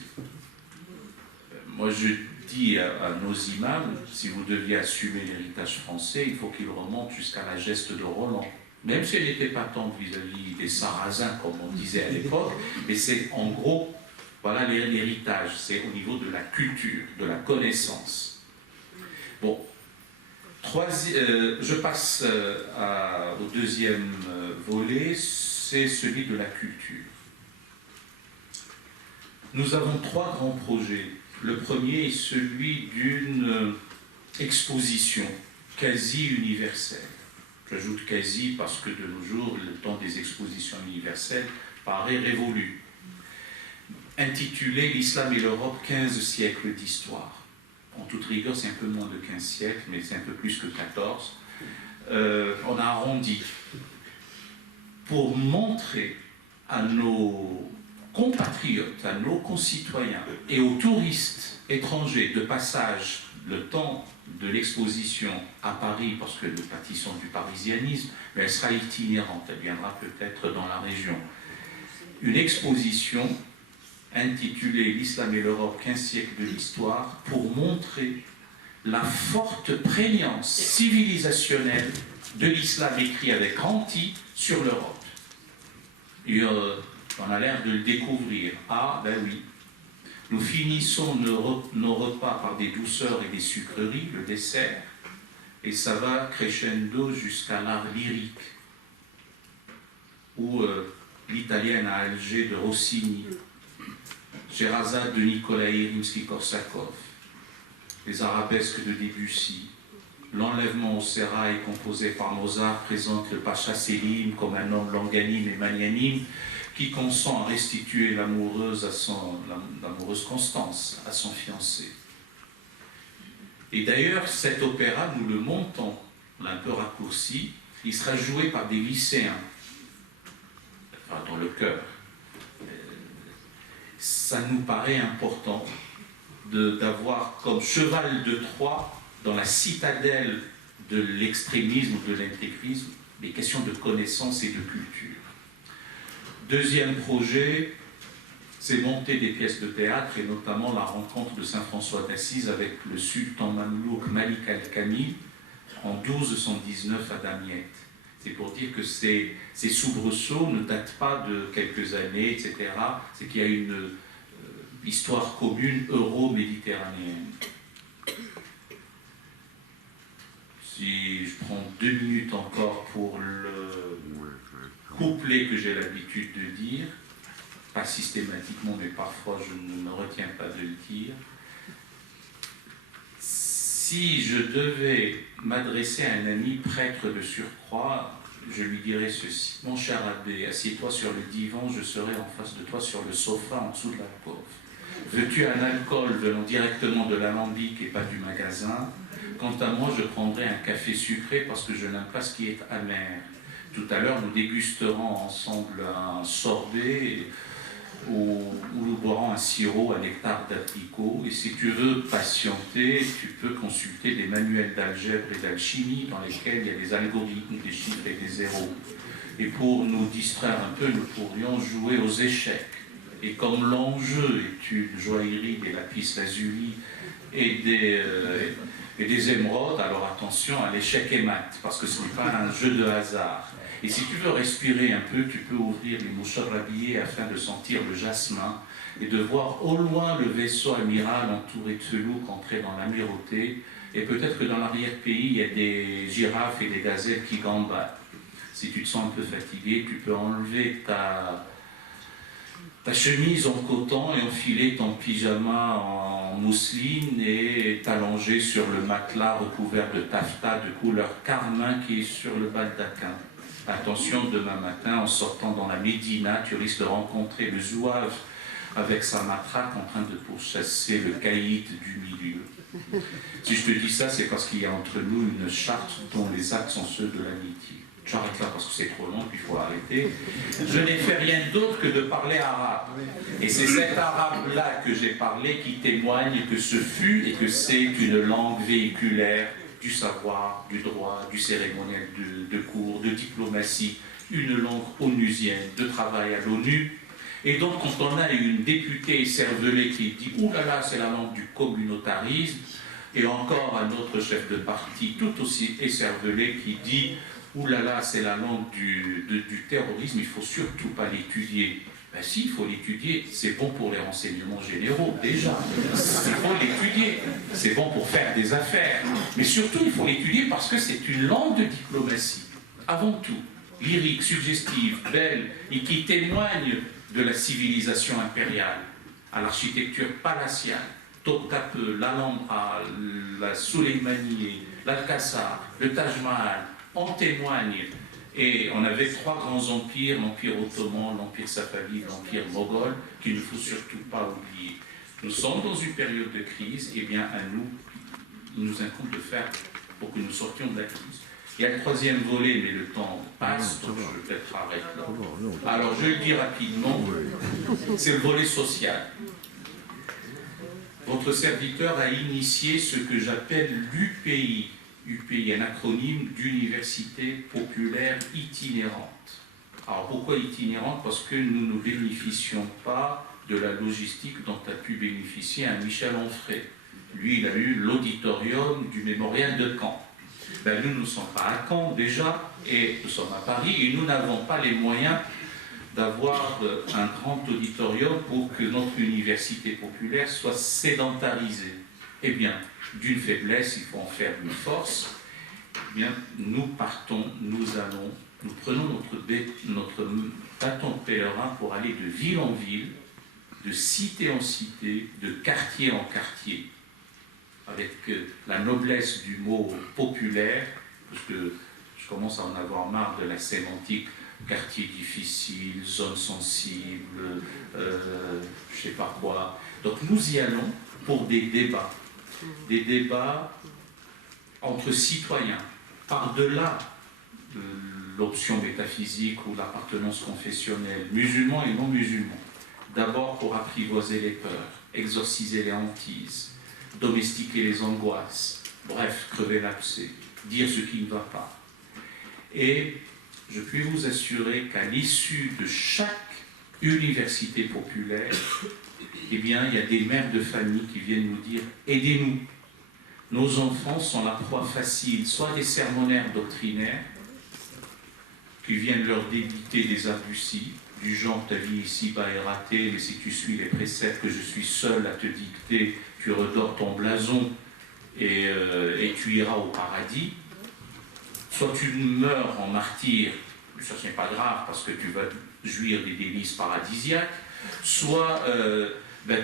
Moi, je dis à nos imams, si vous deviez assumer l'héritage français, il faut qu'il remonte jusqu'à la geste de Roland. Même si elle n'était pas tant vis-à-vis des Sarrasins, comme on disait à l'époque, mais c'est en gros, voilà l'héritage, c'est au niveau de la culture, de la connaissance. Bon, je passe au deuxième volet, c'est celui de la culture. Nous avons 3 grands projets. Le premier est celui d'une exposition quasi universelle. J'ajoute quasi parce que de nos jours, le temps des expositions universelles paraît révolu. Intitulé « L'islam et l'Europe, 15 siècles d'histoire ». En toute rigueur, c'est un peu moins de 15 siècles, mais c'est un peu plus que 14. On a arrondi pour montrer à nos compatriotes, à nos concitoyens et aux touristes étrangers de passage le temps de l'exposition à Paris, parce que nous pâtissons du parisianisme, mais elle sera itinérante, elle viendra peut-être dans la région. Une exposition intitulée « L'islam et l'Europe, 15 siècles de l'histoire » pour montrer la forte prégnance civilisationnelle de l'islam écrit avec grand I sur l'Europe. Et on a l'air de le découvrir. Ah, ben oui. Nous finissons nos repas par des douceurs et des sucreries, le dessert, et ça va crescendo jusqu'à l'art lyrique, ou l'italienne à Alger de Rossini, Sherazade de Nikolai Rimsky-Korsakov, les arabesques de Debussy, l'enlèvement au sérail composé par Mozart présente le Pacha Selim comme un homme longanime et magnanime qui consent à restituer l'amoureuse Constance à son fiancé. Et d'ailleurs, cet opéra, nous le montons, on l'a un peu raccourci, il sera joué par des lycéens, enfin dans le chœur. Ça nous paraît important d'avoir comme cheval de Troie dans la citadelle de l'extrémisme ou de l'intégrisme des questions de connaissance et de culture. Deuxième projet, c'est monter des pièces de théâtre et notamment la rencontre de Saint François d'Assise avec le sultan mamelouk Malik al-Kamil en 1219 à Damiette. C'est pour dire que ces soubresauts ne datent pas de quelques années, etc. C'est qu'il y a une histoire commune euro-méditerranéenne. Si je prends 2 minutes encore pour le couplet que j'ai l'habitude de dire, pas systématiquement, mais parfois je ne me retiens pas de le dire. Si je devais m'adresser à un ami prêtre de surcroît, je lui dirais ceci. Mon cher abbé, assieds-toi sur le divan, je serai en face de toi sur le sofa en dessous de l'alcôve. Veux-tu un alcool venant directement de l'alambic et pas du magasin? Quant à moi, je prendrai un café sucré parce que je n'aime pas ce qui est amer. Tout à l'heure, nous dégusterons ensemble un sorbet où nous boirons un sirop à nectar d'abricot. Et si tu veux patienter, tu peux consulter des manuels d'algèbre et d'alchimie dans lesquels il y a des algorithmes, des chiffres et des zéros. Et pour nous distraire un peu, nous pourrions jouer aux échecs. Et comme l'enjeu est une joaillerie des lapis lazuli et des émeraudes, alors attention à l'échec et mat, parce que ce n'est pas un jeu de hasard. Et si tu veux respirer un peu, tu peux ouvrir les mouchoirs rhabillés afin de sentir le jasmin et de voir au loin le vaisseau amiral entouré de felouques entrer dans l'amirauté. Et peut-être que dans l'arrière-pays, il y a des girafes et des gazelles qui gambadent. Si tu te sens un peu fatigué, tu peux enlever ta chemise en coton et enfiler ton pyjama en mousseline et t'allonger sur le matelas recouvert de taffetas de couleur carmin qui est sur le baldaquin. Attention, demain matin, en sortant dans la Médina, tu risques de rencontrer le zouave avec sa matraque en train de pourchasser le caïd du milieu. Si je te dis ça, c'est parce qu'il y a entre nous une charte dont les actes sont ceux de l'amitié. J'arrête là parce que c'est trop long, puis il faut arrêter. Je n'ai fait rien d'autre que de parler arabe. Et c'est cet arabe-là que j'ai parlé qui témoigne que ce fut et que c'est une langue véhiculaire du savoir, du droit, du cérémoniel de cours, de diplomatie, une langue onusienne, de travail à l'ONU. Et donc, quand on a une députée écervelée qui dit « Ouh là là, c'est la langue du communautarisme », et encore un autre chef de parti tout aussi écervelé qui dit « Ouh là là, c'est la langue du terrorisme, il ne faut surtout pas l'étudier ». Ben si, il faut l'étudier, c'est bon pour les renseignements généraux, déjà. Il faut l'étudier, c'est bon pour faire des affaires. Mais surtout, il faut l'étudier parce que c'est une langue de diplomatie, avant tout, lyrique, suggestive, belle, et qui témoigne de la civilisation impériale, à l'architecture palatiale, Topkapi, l'Alhambra, la Soleimani, l'Alcazar, le Taj Mahal en témoignent. Et on avait 3 grands empires, l'Empire ottoman, l'Empire safavid, l'Empire moghol, qu'il ne faut surtout pas oublier. Nous sommes dans une période de crise, et bien à nous, il nous incombe de faire pour que nous sortions de la crise. Il y a le 3e volet, mais le temps passe, donc je vais peut-être arrêter là. Alors je le dis rapidement, c'est le volet social. Votre serviteur a initié ce que j'appelle l'UPI. UPI, un acronyme d'Université populaire itinérante. Alors pourquoi itinérante? Parce que nous ne bénéficions pas de la logistique dont a pu bénéficier un Michel Onfray. Lui, il a eu l'auditorium du mémorial de Caen. Ben, nous ne sommes pas à Caen déjà, et nous sommes à Paris, et nous n'avons pas les moyens d'avoir un grand auditorium pour que notre université populaire soit sédentarisée. Eh bien, d'une faiblesse, il faut en faire une force. Eh bien, nous partons, nous prenons notre bâton de pèlerin pour aller de ville en ville, de cité en cité, de quartier en quartier, avec la noblesse du mot populaire, parce que je commence à en avoir marre de la sémantique, quartier difficile, zone sensible, je sais pas quoi. Donc nous y allons pour des débats entre citoyens, par-delà l'option métaphysique ou l'appartenance confessionnelle, musulmans et non musulmans. D'abord pour apprivoiser les peurs, exorciser les hantises, domestiquer les angoisses, bref, crever l'abcès, dire ce qui ne va pas. Et je puis vous assurer qu'à l'issue de chaque université populaire, eh bien, il y a des mères de famille qui viennent nous dire « Aidez-nous ». Nos enfants sont la proie facile, soit des sermonnaires doctrinaires qui viennent leur débiter des arguties, du genre « ta vie ici-bas est ratée, mais si tu suis les préceptes que je suis seul à te dicter, tu redors ton blason et tu iras au paradis ». Soit tu meurs en martyr, ça c'est pas grave parce que tu vas jouir des délices paradisiaques, soit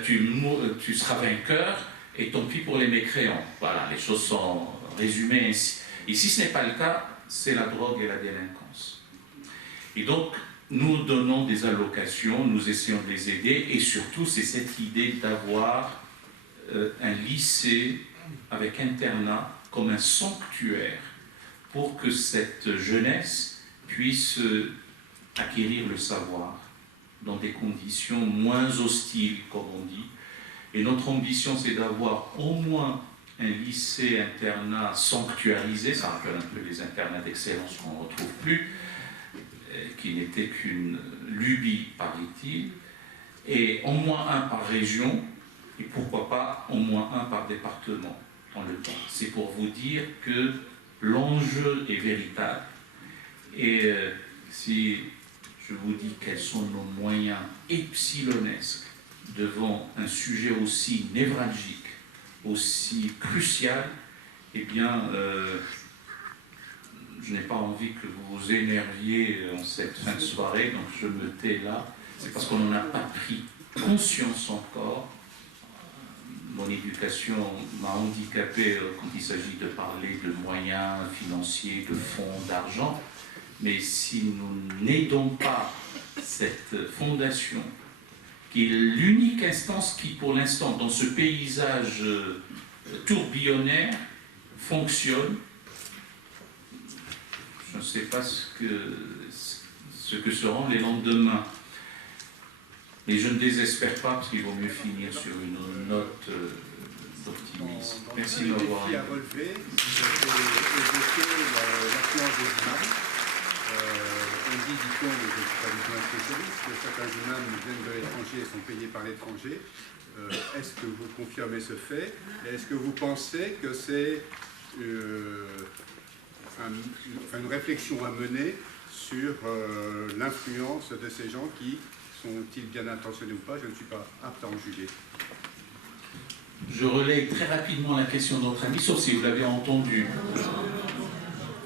tu seras vainqueur et tant pis pour les mécréants. Voilà, les choses sont résumées ainsi. Et si ce n'est pas le cas, c'est la drogue et la délinquance. Et donc, nous donnons des allocations, nous essayons de les aider, et surtout, c'est cette idée d'avoir un lycée avec internat comme un sanctuaire pour que cette jeunesse puisse acquérir le savoir dans des conditions moins hostiles, comme on dit. Et notre ambition, c'est d'avoir au moins un lycée-internat sanctuarisé, ça rappelle un peu les internats d'excellence qu'on ne retrouve plus, qui n'était qu'une lubie, paraît-il, et au moins un par région, et pourquoi pas au moins un par département dans le temps. C'est pour vous dire que l'enjeu est véritable. Et si je vous dis quels sont nos moyens epsilonesques devant un sujet aussi névralgique, aussi crucial, eh bien, je n'ai pas envie que vous vous énerviez en cette fin de soirée, donc je me tais là. C'est parce qu'on n'en a pas pris conscience encore. Mon éducation m'a handicapé quand il s'agit de parler de moyens financiers, de fonds, d'argent. Mais si nous n'aidons pas cette fondation, qui est l'unique instance qui, pour l'instant, dans ce paysage tourbillonnaire, fonctionne, je ne sais pas ce que seront les lendemains. Mais je ne désespère pas, parce qu'il vaut mieux finir sur une note d'optimisme. Merci de m'avoir écouté. Un défi à relever, évoquer l'affluence des imams. On dit, dit-on, mais je ne suis pas du tout un spécialiste, que certains imams viennent de l'étranger et sont payés par l'étranger. Est-ce que vous confirmez ce fait? Et est-ce que vous pensez que c'est une réflexion à mener sur l'influence de ces gens qui sont-ils bien intentionnés ou pas? Je ne suis pas apte à en juger. Je relaye très rapidement la question de notre ami, sauf si vous l'avez entendu.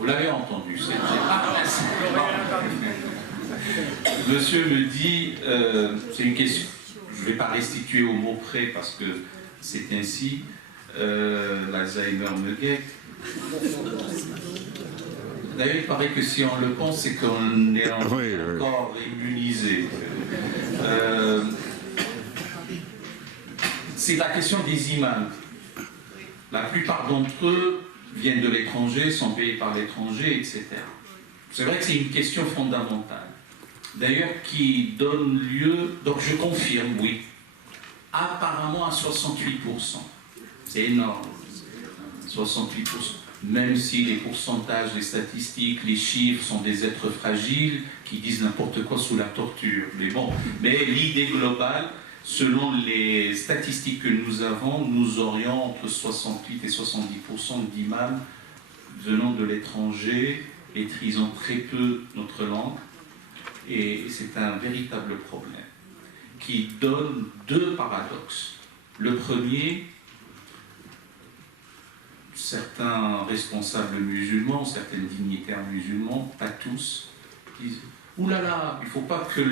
Vous l'avez entendu, c'est Monsieur me dit, c'est une question, je ne vais pas restituer au mot près parce que c'est ainsi, l'Alzheimer me guette. D'ailleurs, il paraît que si on le pense, c'est qu'on est encore immunisé. C'est la question des imams. La plupart d'entre eux viennent de l'étranger, sont payés par l'étranger, etc. C'est vrai que c'est une question fondamentale. D'ailleurs, qui donne lieu, donc je confirme, oui, apparemment à 68%. C'est énorme, 68%. Même si les pourcentages, les statistiques, les chiffres sont des êtres fragiles qui disent n'importe quoi sous la torture. Mais bon, mais l'idée globale, selon les statistiques que nous avons, nous aurions entre 68 et 70% d'imams venant de l'étranger, maîtrisant très peu notre langue. Et c'est un véritable problème qui donne deux paradoxes. Le premier, certains responsables musulmans, certains dignitaires musulmans, pas tous, disent « Ouh là là, il ne faut pas que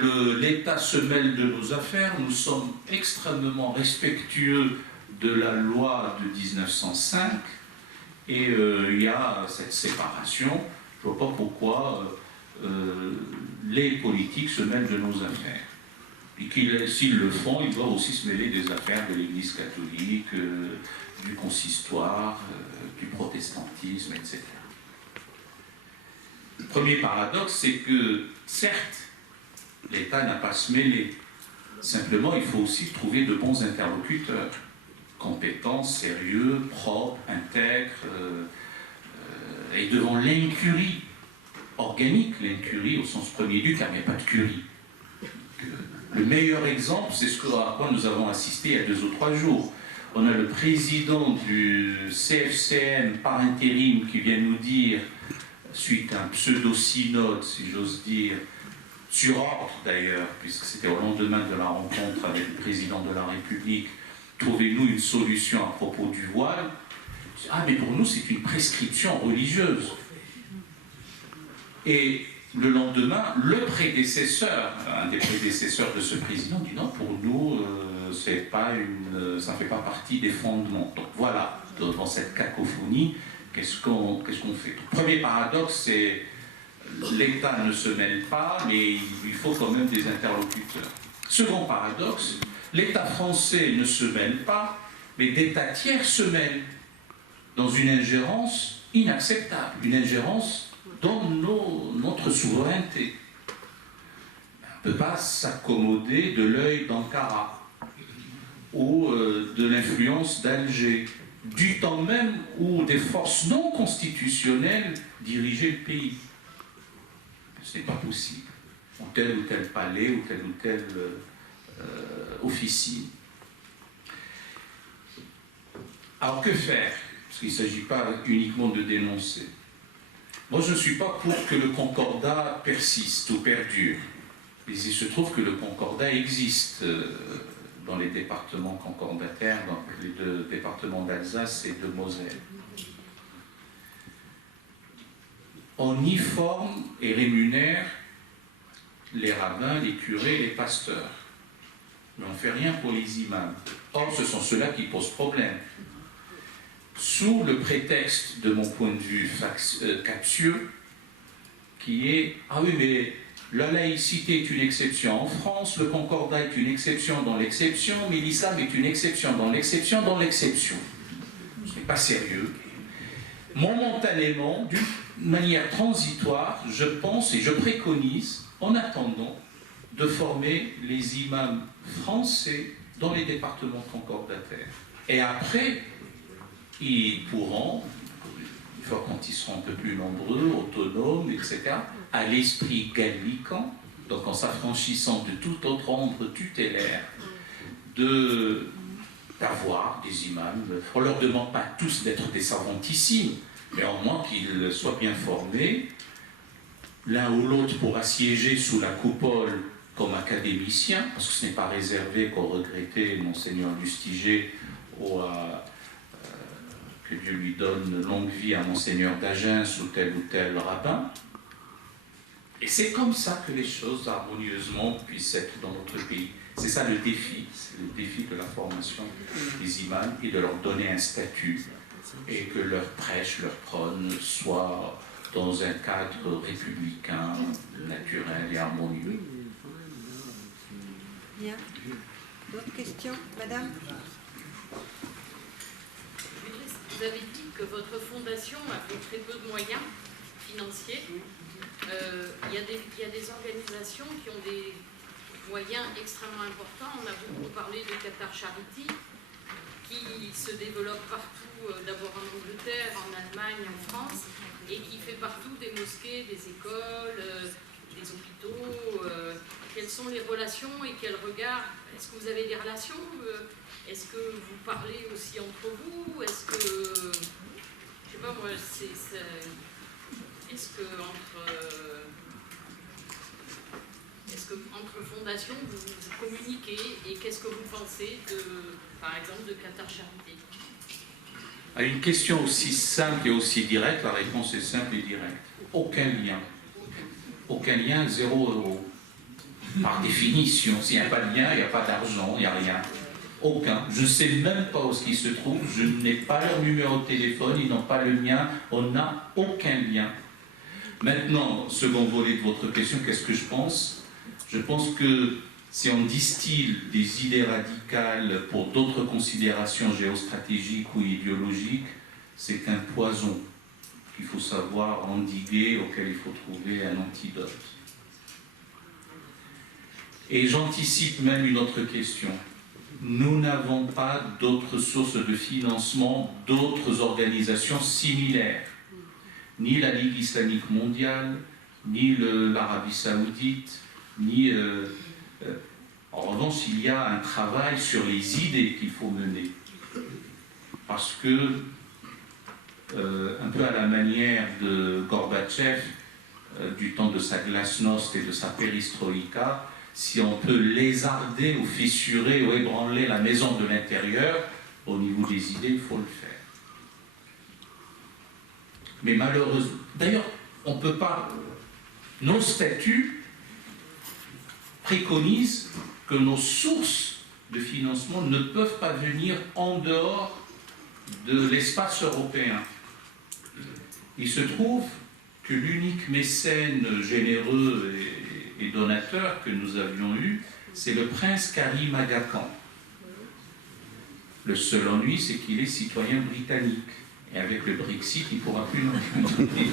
l'État se mêle de nos affaires, nous sommes extrêmement respectueux de la loi de 1905 et il y a cette séparation, je ne vois pas pourquoi les politiques se mêlent de nos affaires. Et s'ils le font, ils doivent aussi se mêler des affaires de l'Église catholique, du consistoire, du protestantisme, etc. » Le premier paradoxe, c'est que, certes, l'État n'a pas à se mêler. Simplement, il faut aussi trouver de bons interlocuteurs, compétents, sérieux, propres, intègres, et devant l'incurie organique, l'incurie au sens premier du terme, il n'y a pas de curie. Le meilleur exemple, c'est ce à quoi nous avons assisté il y a 2 ou 3 jours. On a le président du CFCM par intérim qui vient nous dire, suite à un pseudo-synode, si j'ose dire, sur ordre d'ailleurs, puisque c'était au lendemain de la rencontre avec le président de la République, trouvez-nous une solution à propos du voile. Ah, mais pour nous, c'est une prescription religieuse. Et le lendemain, le prédécesseur, un des prédécesseurs de ce président, dit non, pour nous, ça ne fait pas partie des fondements. Donc voilà, dans cette cacophonie, qu'est-ce qu'on fait? Le premier paradoxe, c'est l'État ne se mêle pas, mais il faut quand même des interlocuteurs. Second paradoxe, l'État français ne se mêle pas, mais d'États tiers se mêlent dans une ingérence inacceptable, une ingérence dans notre souveraineté. On ne peut pas s'accommoder de l'œil d'Ankara ou de l'influence d'Alger, du temps même où des forces non constitutionnelles dirigeaient le pays. Ce n'est pas possible. Ou tel palais, ou telle officine. Alors que faire? Parce qu'il ne s'agit pas uniquement de dénoncer. Moi, je ne suis pas pour que le concordat persiste ou perdure. Mais il se trouve que le concordat existe dans les départements concordataires, dans les 2 départements d'Alsace et de Moselle. On y forme et rémunère les rabbins, les curés, les pasteurs. Mais on ne fait rien pour les imams. Or, ce sont ceux-là qui posent problème. Sous le prétexte, de mon point de vue captieux, qui est « Ah oui, mais la laïcité est une exception en France, le concordat est une exception dans l'exception, mais l'islam est une exception dans l'exception dans l'exception. » Ce n'est pas sérieux. Momentanément, d'une manière transitoire, je pense et je préconise, en attendant, de former les imams français dans les départements concordataires. Et après, ils pourront, une fois quand ils seront un peu plus nombreux, autonomes, etc., à l'esprit gallican, donc en s'affranchissant de tout autre ordre tutélaire, d'avoir des imams. On ne leur demande pas tous d'être des savantissimi, mais au moins qu'ils soient bien formés, l'un ou l'autre pourra siéger sous la coupole comme académicien, parce que ce n'est pas réservé qu'au regretté Monseigneur Lustiger ou que Dieu lui donne longue vie à Monseigneur d'Agens ou tel rabbin. Et c'est comme ça que les choses harmonieusement puissent être dans notre pays. C'est ça le défi, c'est le défi de la formation des imams et de leur donner un statut et que leur prêche, leur prône soit dans un cadre républicain, naturel et harmonieux. Bien. D'autres questions, madame? Vous avez dit que votre fondation a très peu de moyens financiers. Il y a des organisations qui ont des moyens extrêmement importants. On a beaucoup parlé de Qatar Charity, qui se développe partout, d'abord en Angleterre, en Allemagne, en France, et qui fait partout des mosquées, des écoles, des hôpitaux. Quelles sont les relations et quel regard? Est-ce que vous avez des relations? Est-ce que vous parlez aussi entre vous? Est-ce que, je sais pas moi, est-ce que entre fondations vous communiquez et qu'est-ce que vous pensez par exemple, de Qatar Charité? À une question aussi simple et aussi directe, la réponse est simple et directe. Aucun lien. Aucun lien, 0 €. Par définition, s'il n'y a pas de lien, il n'y a pas d'argent, il n'y a rien. Aucun. Je ne sais même pas où ils se trouvent, je n'ai pas leur numéro de téléphone, ils n'ont pas le mien, on n'a aucun lien. Maintenant, second volet de votre question, qu'est-ce que je pense? Je pense que si on distille des idées radicales pour d'autres considérations géostratégiques ou idéologiques, c'est un poison qu'il faut savoir endiguer, auquel il faut trouver un antidote. Et j'anticipe même une autre question. Nous n'avons pas d'autres sources de financement, d'autres organisations similaires. Ni la Ligue islamique mondiale, ni l'Arabie saoudite, ni... En revanche, il y a un travail sur les idées qu'il faut mener. Parce que, un peu à la manière de Gorbatchev, du temps de sa glasnost et de sa perestroïka, si on peut lézarder ou fissurer ou ébranler la maison de l'intérieur, au niveau des idées, il faut le faire. Mais malheureusement, d'ailleurs, on ne peut pas... Nos statuts préconisent que nos sources de financement ne peuvent pas venir en dehors de l'espace européen. Il se trouve que l'unique mécène généreux et donateur que nous avions eu, c'est le prince Karim Aga Khan. Le seul ennui, c'est qu'il est citoyen britannique. Et avec le Brexit, il ne pourra plus nous écouter.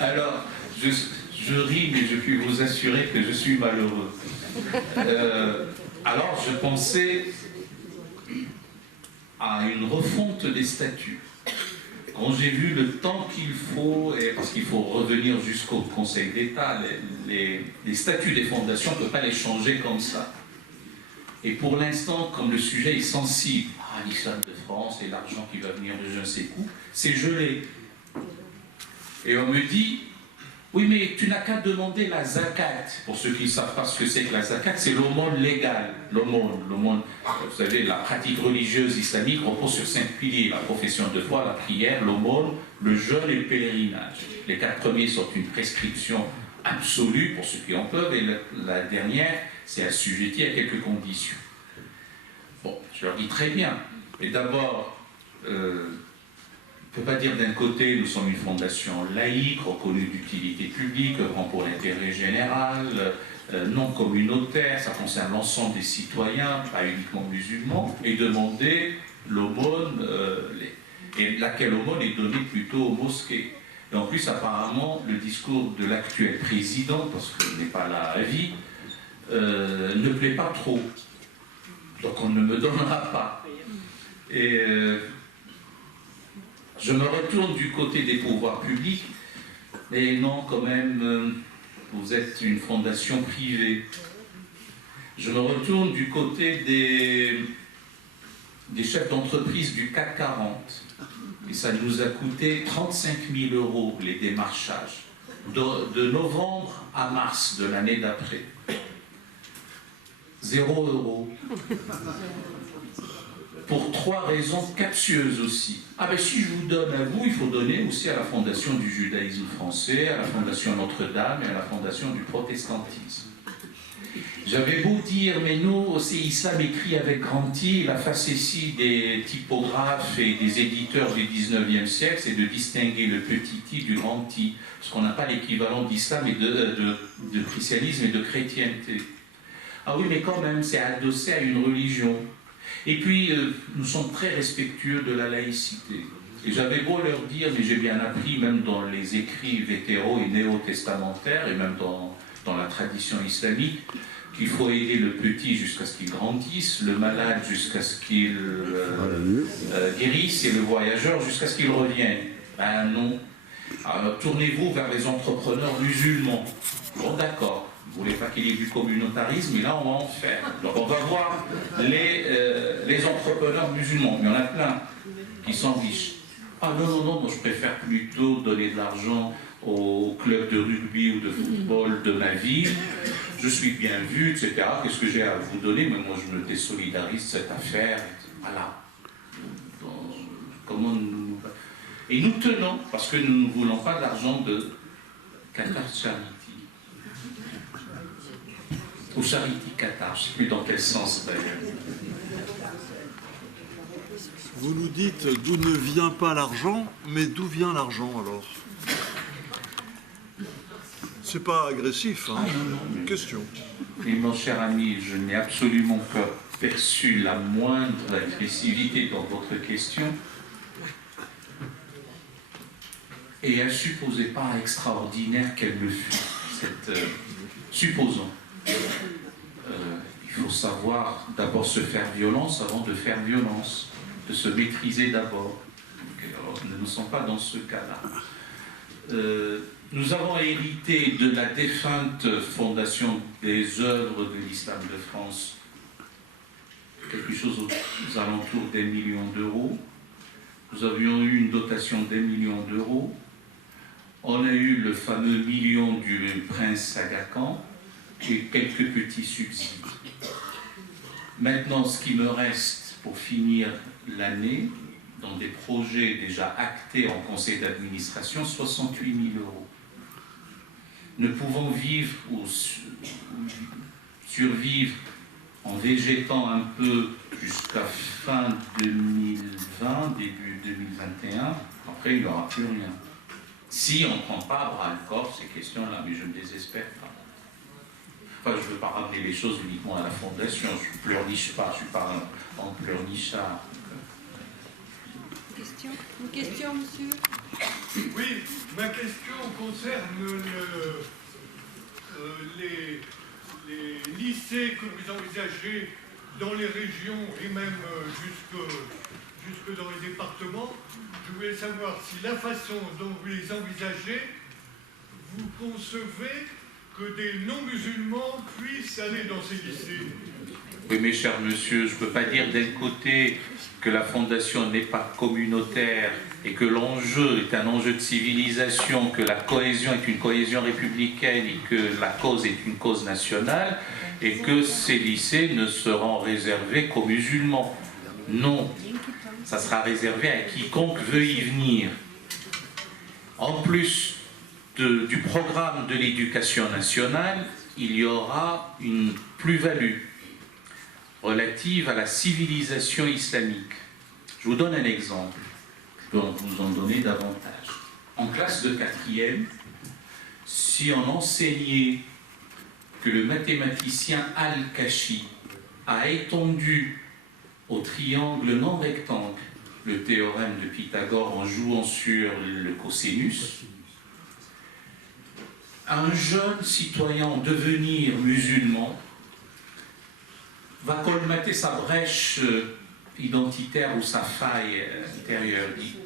Alors, je ris, mais je puis vous assurer que je suis malheureux. Alors, je pensais à une refonte des statuts. Quand j'ai vu le temps qu'il faut, et parce qu'il faut revenir jusqu'au Conseil d'État, les statuts des fondations, on ne peut pas les changer comme ça. Et pour l'instant, comme le sujet est sensible, l'islam de France et l'argent qui va venir de je ne sais où, c'est gelé. Et on me dit, oui, mais tu n'as qu'à demander la zakat. Pour ceux qui ne savent pas ce que c'est que la zakat, c'est l'aumône légale. L'aumône, vous savez, la pratique religieuse islamique repose sur 5 piliers. La profession de foi, la prière, l'aumône, le jeûne et le pèlerinage. Les 4 premiers sont une prescription absolue pour ceux qui en peuvent, et la dernière, c'est assujetti à quelques conditions. Bon, je leur dis très bien. Mais d'abord, on ne peut pas dire d'un côté, nous sommes une fondation laïque, reconnue d'utilité publique, œuvrant pour l'intérêt général, non communautaire, ça concerne l'ensemble des citoyens, pas uniquement musulmans, et demander l'aumône, et laquelle aumône est donnée plutôt aux mosquées. Et en plus, apparemment, le discours de l'actuel président, parce qu'il n'est pas là à vie, ne plaît pas trop. Donc on ne me donnera pas. Et je me retourne du côté des pouvoirs publics, mais non, quand même, vous êtes une fondation privée. Je me retourne du côté des chefs d'entreprise du CAC 40. Et ça nous a coûté 35 000 € les démarchages, de novembre à mars de l'année d'après. 0 €. Pour 3 raisons captieuses aussi. Ah ben si je vous donne à vous, il faut donner aussi à la Fondation du judaïsme français, à la Fondation Notre-Dame et à la Fondation du protestantisme. J'avais beau dire, mais nous, c'est Islam écrit avec grand I, la facétie des typographes et des éditeurs du 19e siècle, c'est de distinguer le petit I du grand I, parce qu'on n'a pas l'équivalent d'islam et de christianisme et de chrétienté. Ah oui, mais quand même, c'est adossé à une religion. Et puis, nous sommes très respectueux de la laïcité. Et j'avais beau leur dire, mais j'ai bien appris, même dans les écrits vétéraux et néo-testamentaires, et même dans la tradition islamique, qu'il faut aider le petit jusqu'à ce qu'il grandisse, le malade jusqu'à ce qu'il guérisse, et le voyageur jusqu'à ce qu'il revienne. Ben non. Alors, tournez-vous vers les entrepreneurs musulmans. Bon, d'accord. Vous voulez pas qu'il y ait du communautarisme, mais là, on va en faire. Donc, on va voir les entrepreneurs musulmans. Il y en a plein qui s'enrichissent. Ah non, moi, je préfère plutôt donner de l'argent au club de rugby ou de football de ma ville. Je suis bien vu, etc. Qu'est-ce que j'ai à vous donner? Mais moi, je me désolidarise de cette affaire. Voilà. Comment nous... Et nous tenons, parce que nous ne voulons pas d'argent de Qatar Charity. Ou Charity Qatar, je ne sais plus dans quel sens d'ailleurs. Vous nous dites d'où ne vient pas l'argent, mais d'où vient l'argent alors? C'est pas agressif, hein? Non. Question. Et mon cher ami, je n'ai absolument pas perçu la moindre agressivité dans votre question. Et elle supposait pas extraordinaire qu'elle le fût. Supposons. Il faut savoir d'abord se faire violence avant de faire violence, de se maîtriser d'abord. Alors, nous ne sommes pas dans ce cas-là. Nous avons hérité de la défunte Fondation des œuvres de l'Islam de France quelque chose aux alentours des millions d'euros. Nous avions eu une dotation des millions d'euros. On a eu le fameux million du prince Aga Khan et quelques petits subsides. Maintenant, ce qui me reste pour finir l'année, dans des projets déjà actés en conseil d'administration, 68 000 euros. Ne pouvons vivre ou survivre en végétant un peu jusqu'à fin 2020, début 2021, après il n'y aura plus rien. Si on ne prend pas à bras le corps ces questions-là, mais je ne désespère pas. Enfin, je ne veux pas ramener les choses uniquement à la fondation, je ne pleurniche pas, je ne suis pas en pleurnichard. Une question, monsieur? Oui, ma question concerne les lycées que vous envisagez dans les régions et même jusque dans les départements. Je voulais savoir si la façon dont vous les envisagez, vous concevez que des non-musulmans puissent aller dans ces lycées. Oui, mes chers monsieur, je ne peux pas dire d'un côté que la fondation n'est pas communautaire et que l'enjeu est un enjeu de civilisation, que la cohésion est une cohésion républicaine et que la cause est une cause nationale, et que ces lycées ne seront réservés qu'aux musulmans. Non, ça sera réservé à quiconque veut y venir. En plus du programme de l'éducation nationale, il y aura une plus-value relative à la civilisation islamique. Je vous donne un exemple, je peux vous en donner davantage. En classe de 4e, si on enseignait que le mathématicien Al-Kashi a étendu au triangle non rectangle le théorème de Pythagore en jouant sur le cosinus, un jeune citoyen en devenir musulman va colmater sa brèche identitaire ou sa faille intérieure. Dit,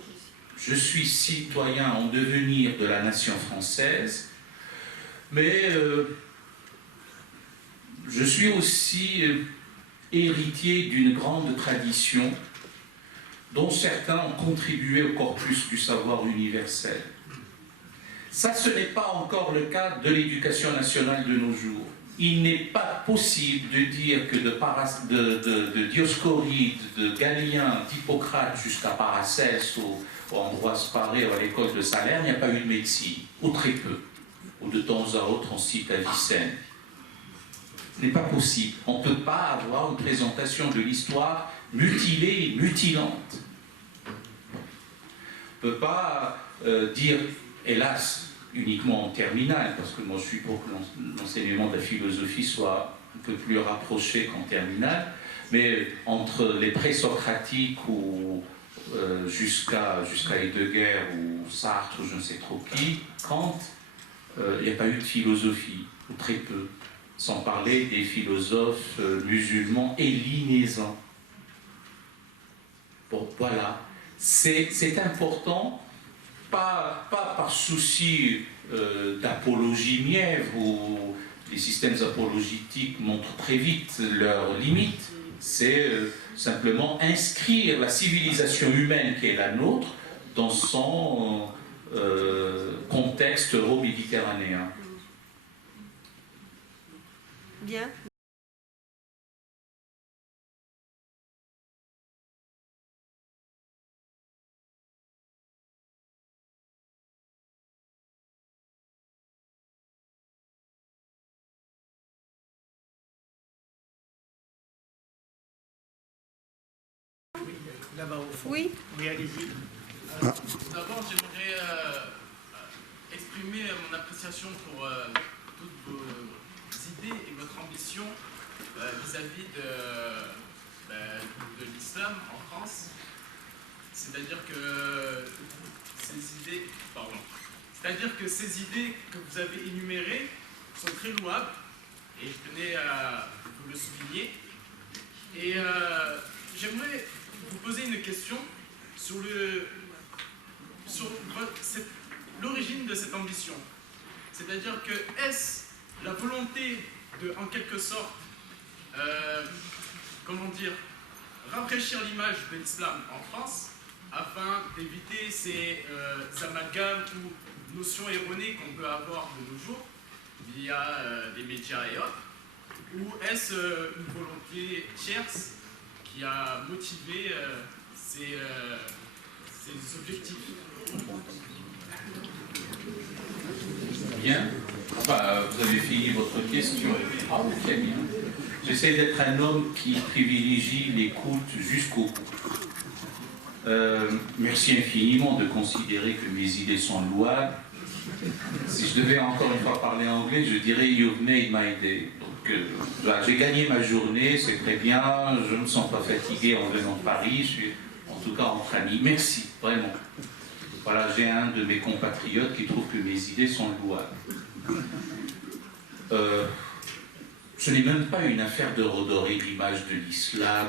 je suis citoyen en devenir de la nation française, mais je suis aussi héritier d'une grande tradition dont certains ont contribué au corpus du savoir universel. Ça, ce n'est pas encore le cas de l'éducation nationale de nos jours. Il n'est pas possible de dire que de Dioscoride, de Galien, d'Hippocrate jusqu'à Paracelse ou Ambroise Paré à l'école de Salers, il n'y a pas eu de médecine, ou très peu. Ou de temps à autre, on cite Avicenne. Ce n'est pas possible. On ne peut pas avoir une présentation de l'histoire mutilée et mutilante. On ne peut pas dire, hélas, uniquement en terminale, parce que moi je suis pour que l'enseignement de la philosophie soit un peu plus rapproché qu'en terminale, mais entre les présocratiques ou jusqu'à Heidegger ou Sartre ou je ne sais trop qui, Kant, il n'y a pas eu de philosophie, ou très peu, sans parler des philosophes musulmans hellénisants. Bon, voilà, c'est important. Pas par souci d'apologie mièvre, où les systèmes apologétiques montrent très vite leurs limites, c'est simplement inscrire la civilisation humaine qui est la nôtre dans son contexte euro-méditerranéen. Bien. Là-bas au fond. Oui. Oui, allez-y. D'abord, j'aimerais exprimer mon appréciation pour toutes vos idées et votre ambition vis-à-vis de l'islam en France. C'est-à-dire que ces idées que vous avez énumérées sont très louables et je tenais à vous le souligner. Et j'aimerais vous poser une question sur l'origine de cette ambition. C'est-à-dire que est-ce la volonté de, en quelque sorte, rafraîchir l'image de l'islam en France afin d'éviter ces amalgames ou notions erronées qu'on peut avoir de nos jours via les médias et autres, ou est-ce une volonté tierce qui a motivé ces objectifs? Bien. Vous avez fini votre question. Ah oui, très bien. J'essaie d'être un homme qui privilégie l'écoute jusqu'au bout. Merci infiniment de considérer que mes idées sont louables. Si je devais encore une fois parler anglais, je dirais « You've made my day ». Donc, j'ai gagné ma journée, c'est très bien, je ne me sens pas fatigué en venant de Paris, je suis en tout cas entre amis. Merci, vraiment. Voilà, j'ai un de mes compatriotes qui trouve que mes idées sont louables. Ce n'est même pas une affaire de redorer l'image de l'islam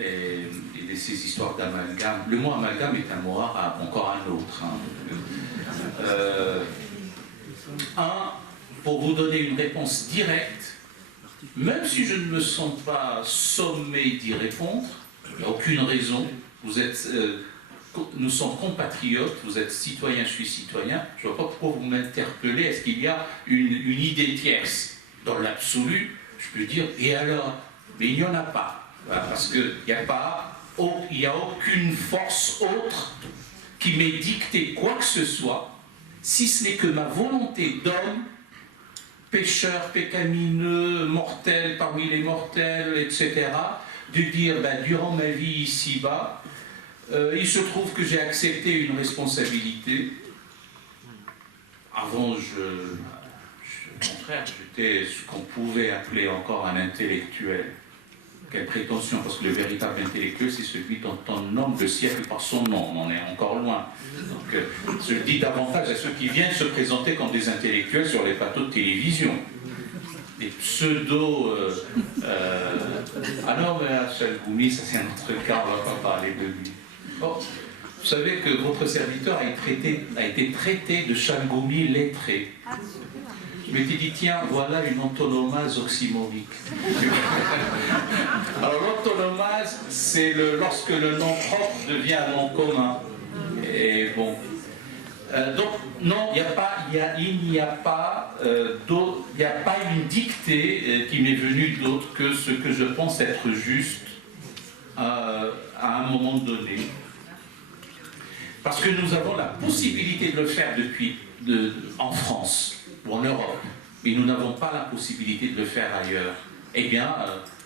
et de ces histoires d'amalgame. Le mot amalgame est un mot arabe, encore un autre. Pour vous donner une réponse directe, même si je ne me sens pas sommé d'y répondre, il n'y a aucune raison, nous sommes compatriotes, vous êtes citoyen, je suis citoyen, je ne vois pas pourquoi vous m'interpellez, est-ce qu'il y a une idée tierce? Dans l'absolu, je peux dire, et alors? Mais il n'y en a pas, voilà, parce qu'il n'y a aucune force autre qui m'ait dicté quoi que ce soit, si ce n'est que ma volonté d'homme, pécheur, pécamineux, mortel parmi les mortels, etc., de dire, durant ma vie ici-bas, il se trouve que j'ai accepté une responsabilité. Avant, au contraire, j'étais ce qu'on pouvait appeler encore un intellectuel. Quelle prétention, parce que le véritable intellectuel, c'est celui dont on nomme le siècle par son nom. On en est encore loin. Donc, je le dis davantage à ceux qui viennent se présenter comme des intellectuels sur les plateaux de télévision. Des pseudo... Ah non, mais à Chalgoumi, ça c'est un autre cas, on ne va pas parler de lui. Bon, vous savez que votre serviteur a été traité de Chalgoumi lettré. Je m'étais dit, tiens, voilà une antonomase oxymorique. Alors l'antonomase, c'est lorsque le nom propre devient un nom commun. Et bon. Donc, non, il n'y a pas une dictée qui m'est venue d'autre que ce que je pense être juste à un moment donné. Parce que nous avons la possibilité de le faire en France ou en Europe. mais nous n'avons pas la possibilité de le faire ailleurs, eh bien,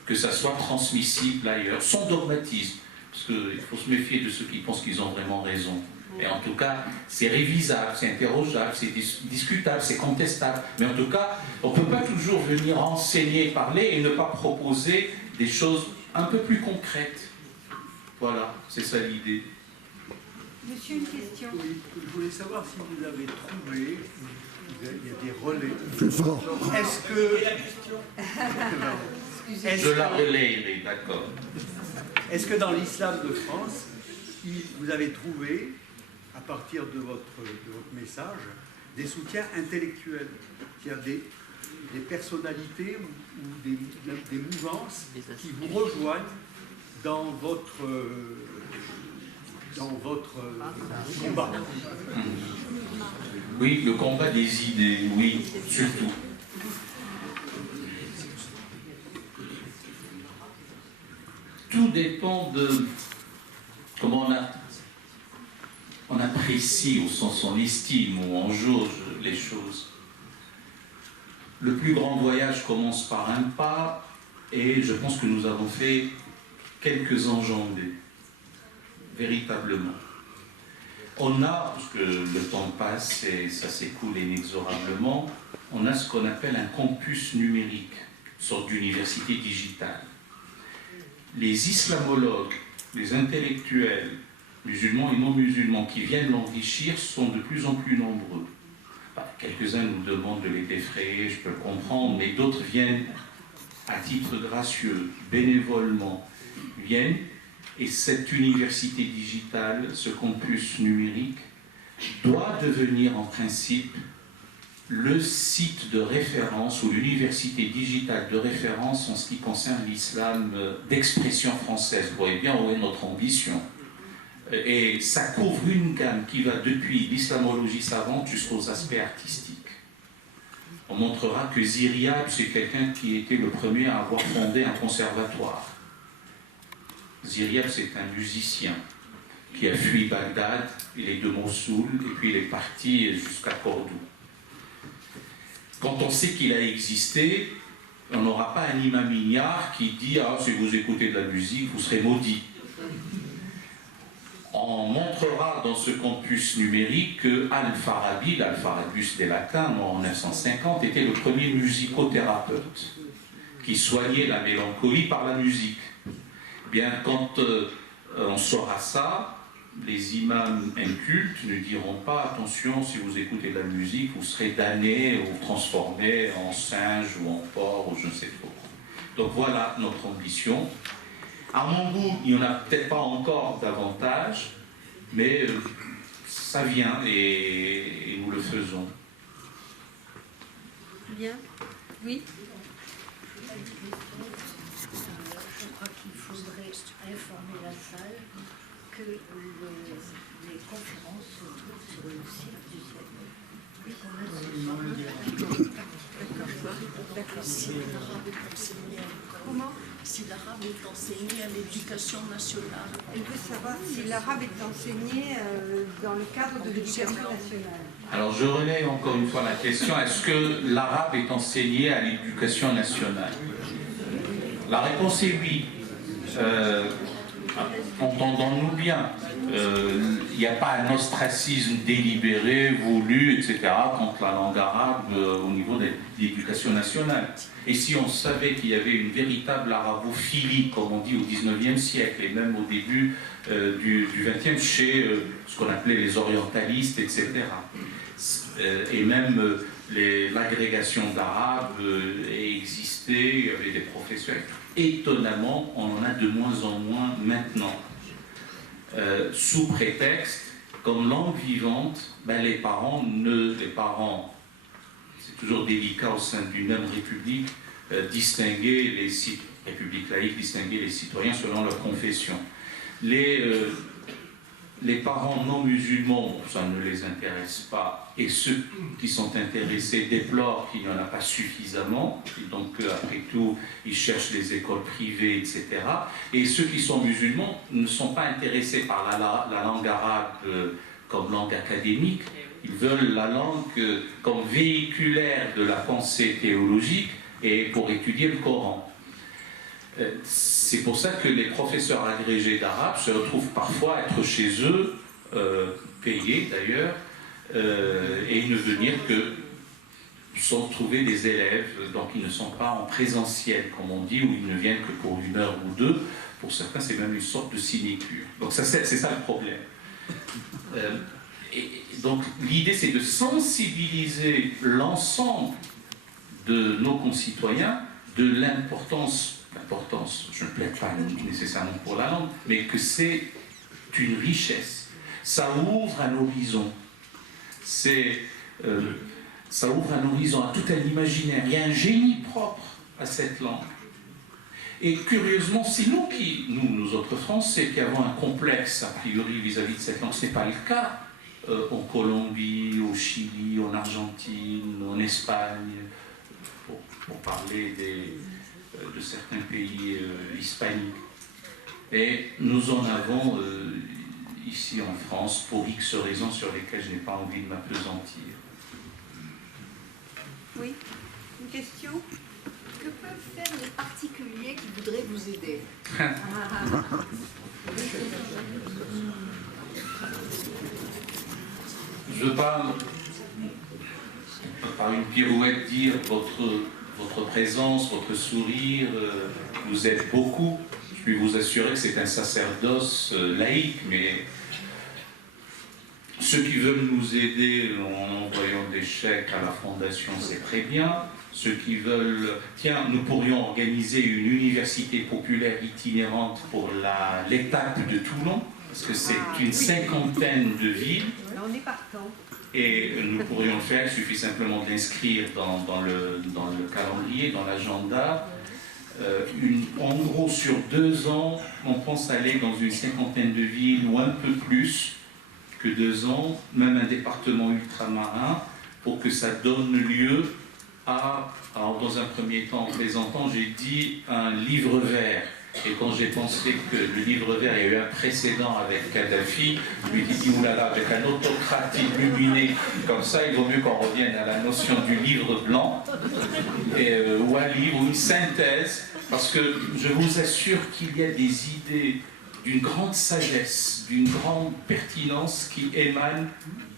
que ça soit transmissible ailleurs, sans dogmatisme, parce qu'il faut se méfier de ceux qui pensent qu'ils ont vraiment raison. Et en tout cas, c'est révisable, c'est interrogeable, c'est discutable, c'est contestable. Mais en tout cas, on ne peut pas toujours venir enseigner, parler et ne pas proposer des choses un peu plus concrètes. Voilà, c'est ça l'idée. Monsieur, une question. Oui, je voulais savoir si vous avez trouvé, il y a des relais. Plus fort. Est-ce que... Je la relayerai, d'accord. Est-ce que dans l'islam de France, vous avez trouvé, à partir de votre message, des soutiens intellectuels? Il y a des personnalités ou des mouvances qui vous rejoignent dans votre combat? Oui, le combat des idées, oui, surtout. Tout dépend de comment on apprécie, au sens on estime ou on jauge les choses. Le plus grand voyage commence par un pas, et je pense que nous avons fait quelques enjambées, véritablement. On a, parce que le temps passe et ça s'écoule inexorablement, on a ce qu'on appelle un campus numérique, une sorte d'université digitale. Les islamologues, les intellectuels, musulmans et non musulmans, qui viennent l'enrichir sont de plus en plus nombreux. Quelques-uns nous demandent de les défrayer, je peux le comprendre, mais d'autres viennent à titre gracieux, bénévolement, viennent, et cette université digitale, ce campus numérique, doit devenir en principe le site de référence ou l'université digitale de référence en ce qui concerne l'islam d'expression française. Vous voyez bien où est notre ambition. Et ça couvre une gamme qui va depuis l'islamologie savante jusqu'aux aspects artistiques. On montrera que Ziryab, c'est quelqu'un qui était le premier à avoir fondé un conservatoire. Ziryab, c'est un musicien qui a fui Bagdad, il est de Mossoul, et puis il est parti jusqu'à Cordoue. Quand on sait qu'il a existé, on n'aura pas un imam ignare qui dit « Ah, si vous écoutez de la musique, vous serez maudit ». On montrera dans ce campus numérique que Al-Farabi, l'Alfarabus des Latins, en 1950, était le premier musicothérapeute qui soignait la mélancolie par la musique. Bien, quand on saura ça, les imams incultes ne diront pas « Attention, si vous écoutez de la musique, vous serez damné ou transformé en singe ou en porc ou je ne sais trop ». Donc voilà notre ambition. À mon goût, il n'y en a peut-être pas encore davantage, mais ça vient et nous le faisons. Bien. Oui. Je crois qu'il faudrait informer la salle que les conférences se trouvent sur le site du CNE. Si l'arabe est enseigné à l'école. Comment? Si l'arabe est enseigné à l'éducation nationale. Elle veut savoir si l'arabe est enseigné dans le cadre de l'éducation nationale. Alors je relaie encore une fois la question, est-ce que l'arabe est enseigné à l'éducation nationale? La réponse est oui. Entendons-nous bien. Il n'y a pas un ostracisme délibéré, voulu, etc. contre la langue arabe au niveau de l'éducation nationale. Et si on savait qu'il y avait une véritable arabophilie, comme on dit au XIXe siècle, et même au début du XXe, chez ce qu'on appelait les orientalistes, etc. Et même l'agrégation d'arabes existait, il y avait des professeurs. Étonnamment, on en a de moins en moins maintenant. Sous prétexte, comme langue vivante, les parents, c'est toujours délicat au sein d'une même république, distinguer les républiques laïques, distinguer les citoyens selon leur confession. Les parents non musulmans, ça ne les intéresse pas, et ceux qui sont intéressés déplorent qu'il n'y en a pas suffisamment, et donc après tout, ils cherchent des écoles privées, etc. Et ceux qui sont musulmans ne sont pas intéressés par la langue arabe comme langue académique, Ils veulent la langue comme véhiculaire de la pensée théologique et pour étudier le Coran. C'est pour ça que les professeurs agrégés d'arabe se retrouvent parfois à être chez eux, payés d'ailleurs, et ils ne venir que sans trouver des élèves, donc ils ne sont pas en présentiel, comme on dit, ou ils ne viennent que pour 1 heure ou 2. Pour certains, c'est même une sorte de sinécure. Donc c'est ça le problème. Et donc l'idée, c'est de sensibiliser l'ensemble de nos concitoyens de l'importance, je ne plaide pas nécessairement pour la langue, mais que c'est une richesse. Ça ouvre un horizon. Ça ouvre un horizon à tout un imaginaire. Il y a un génie propre à cette langue. Et curieusement, c'est nous autres Français, qui avons un complexe a priori vis-à-vis de cette langue. Ce n'est pas le cas en Colombie, au Chili, en Argentine, en Espagne, pour parler de certains pays hispaniques. Et nous en avons ici en France pour X raisons sur lesquelles je n'ai pas envie de m'appesantir. Oui, une question? Que peuvent faire les particuliers qui voudraient vous aider? Je ne veux pas, par une pirouette, dire votre présence, votre sourire vous aide beaucoup. Je puis vous assurer que c'est un sacerdoce laïque, mais ceux qui veulent nous aider en envoyant des chèques à la Fondation, c'est très bien. Ceux qui veulent... Tiens, nous pourrions organiser une université populaire itinérante pour l'étape de Toulon, parce que c'est une 50aine de villes. On est partant. Et nous pourrions le faire, il suffit simplement de l'inscrire dans le calendrier, dans l'agenda. En gros, sur 2 ans, on pense aller dans une 50aine de villes, ou un peu plus que 2 ans, même un département ultramarin, pour que ça donne lieu à, alors dans un premier temps, en présentant, j'ai dit un livre vert. Et quand j'ai pensé que le livre vert, il y a eu un précédent avec Kadhafi, je lui ai dit, oulala, avec un autocrate illuminé comme ça, il vaut mieux qu'on revienne à la notion du livre blanc, ou un livre, ou une synthèse, parce que je vous assure qu'il y a des idées d'une grande sagesse, d'une grande pertinence qui émanent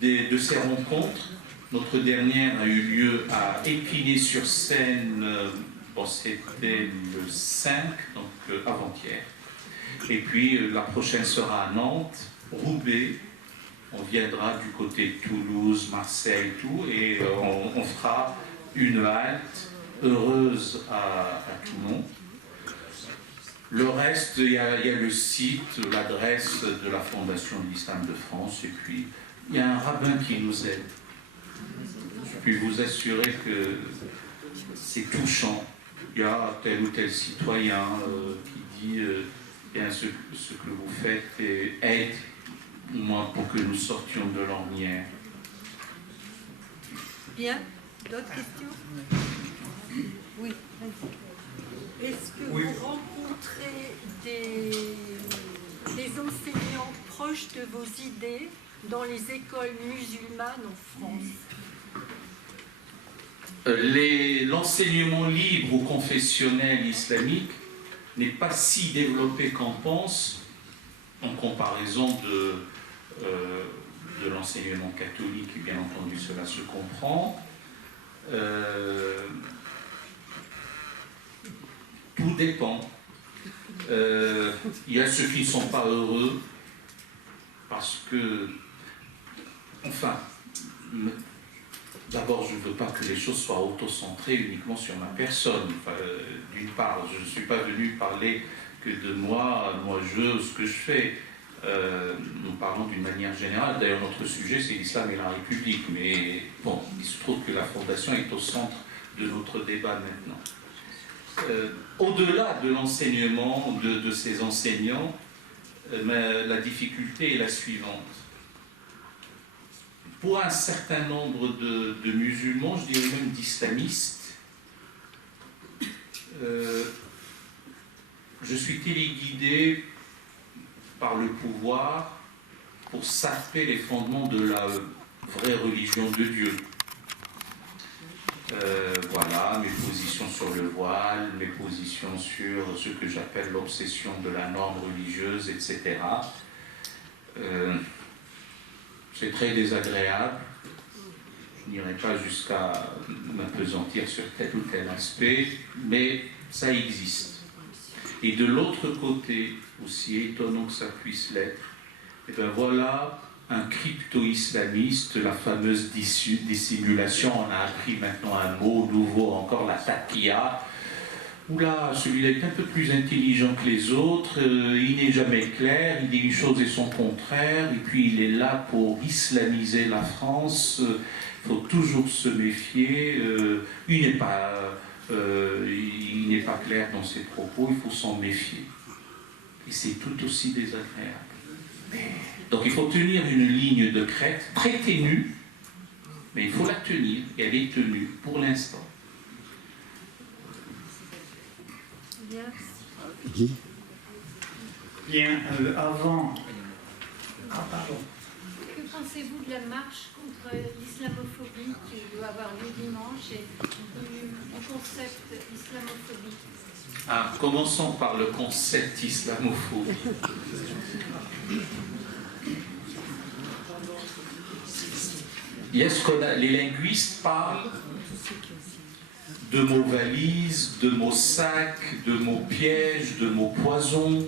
de ces rencontres. Notre dernière a eu lieu à Épinay-sur-Seine, c'était le 5, donc avant-hier. Et puis la prochaine sera à Nantes, Roubaix, on viendra du côté de Toulouse, Marseille, tout, et on fera une halte heureuse à Toulon. Le reste, il y a le site, l'adresse de la Fondation de l'Islam de France, et puis il y a un rabbin qui nous aide. Je puis vous assurer que c'est touchant. Il y a tel ou tel citoyen qui dit bien ce que vous faites aide, au moins pour que nous sortions de l'ornière. Bien, d'autres questions? Oui, vas-y. Est-ce que vous rencontrez des enseignants proches de vos idées dans les écoles musulmanes en France? L'enseignement libre ou confessionnel islamique n'est pas si développé qu'on pense en comparaison de l'enseignement catholique, et bien entendu cela se comprend. Tout dépend. Il y a ceux qui ne sont pas heureux parce que, enfin, d'abord, je ne veux pas que les choses soient auto-centrées uniquement sur ma personne. Enfin, d'une part, je ne suis pas venu parler que de moi, ce que je fais. Nous parlons d'une manière générale. D'ailleurs, notre sujet, c'est l'islam et la République. Mais bon, il se trouve que la Fondation est au centre de notre débat maintenant. Au-delà de l'enseignement de ces enseignants, la difficulté est la suivante. Pour un certain nombre de musulmans, je dirais même d'islamistes, je suis téléguidé par le pouvoir pour saper les fondements de l'AE. vraie religion de Dieu. Voilà mes positions sur le voile, mes positions sur ce que j'appelle l'obsession de la norme religieuse, etc. C'est très désagréable. Je n'irai pas jusqu'à m'appesantir sur tel ou tel aspect, mais ça existe. Et de l'autre côté, aussi étonnant que ça puisse l'être, et bien voilà un crypto-islamiste, la fameuse dissimulation, on a appris maintenant un mot nouveau encore, la taqiyya. Oula, celui-là est un peu plus intelligent que les autres, il n'est jamais clair, il dit une chose et son contraire, et puis il est là pour islamiser la France, il faut toujours se méfier, il n'est pas clair dans ses propos, il faut s'en méfier. Et c'est tout aussi désagréable. Donc il faut tenir une ligne de crête, très ténue, mais il faut la tenir, et elle est tenue pour l'instant. Bien, avant... Ah, pardon. Que pensez-vous de la marche contre l'islamophobie qui doit avoir lieu dimanche et du concept islamophobique? Ah, commençons par le concept islamophobe. Les linguistes parlent de mots valises, de mots sacs, de mots pièges, de mots poison,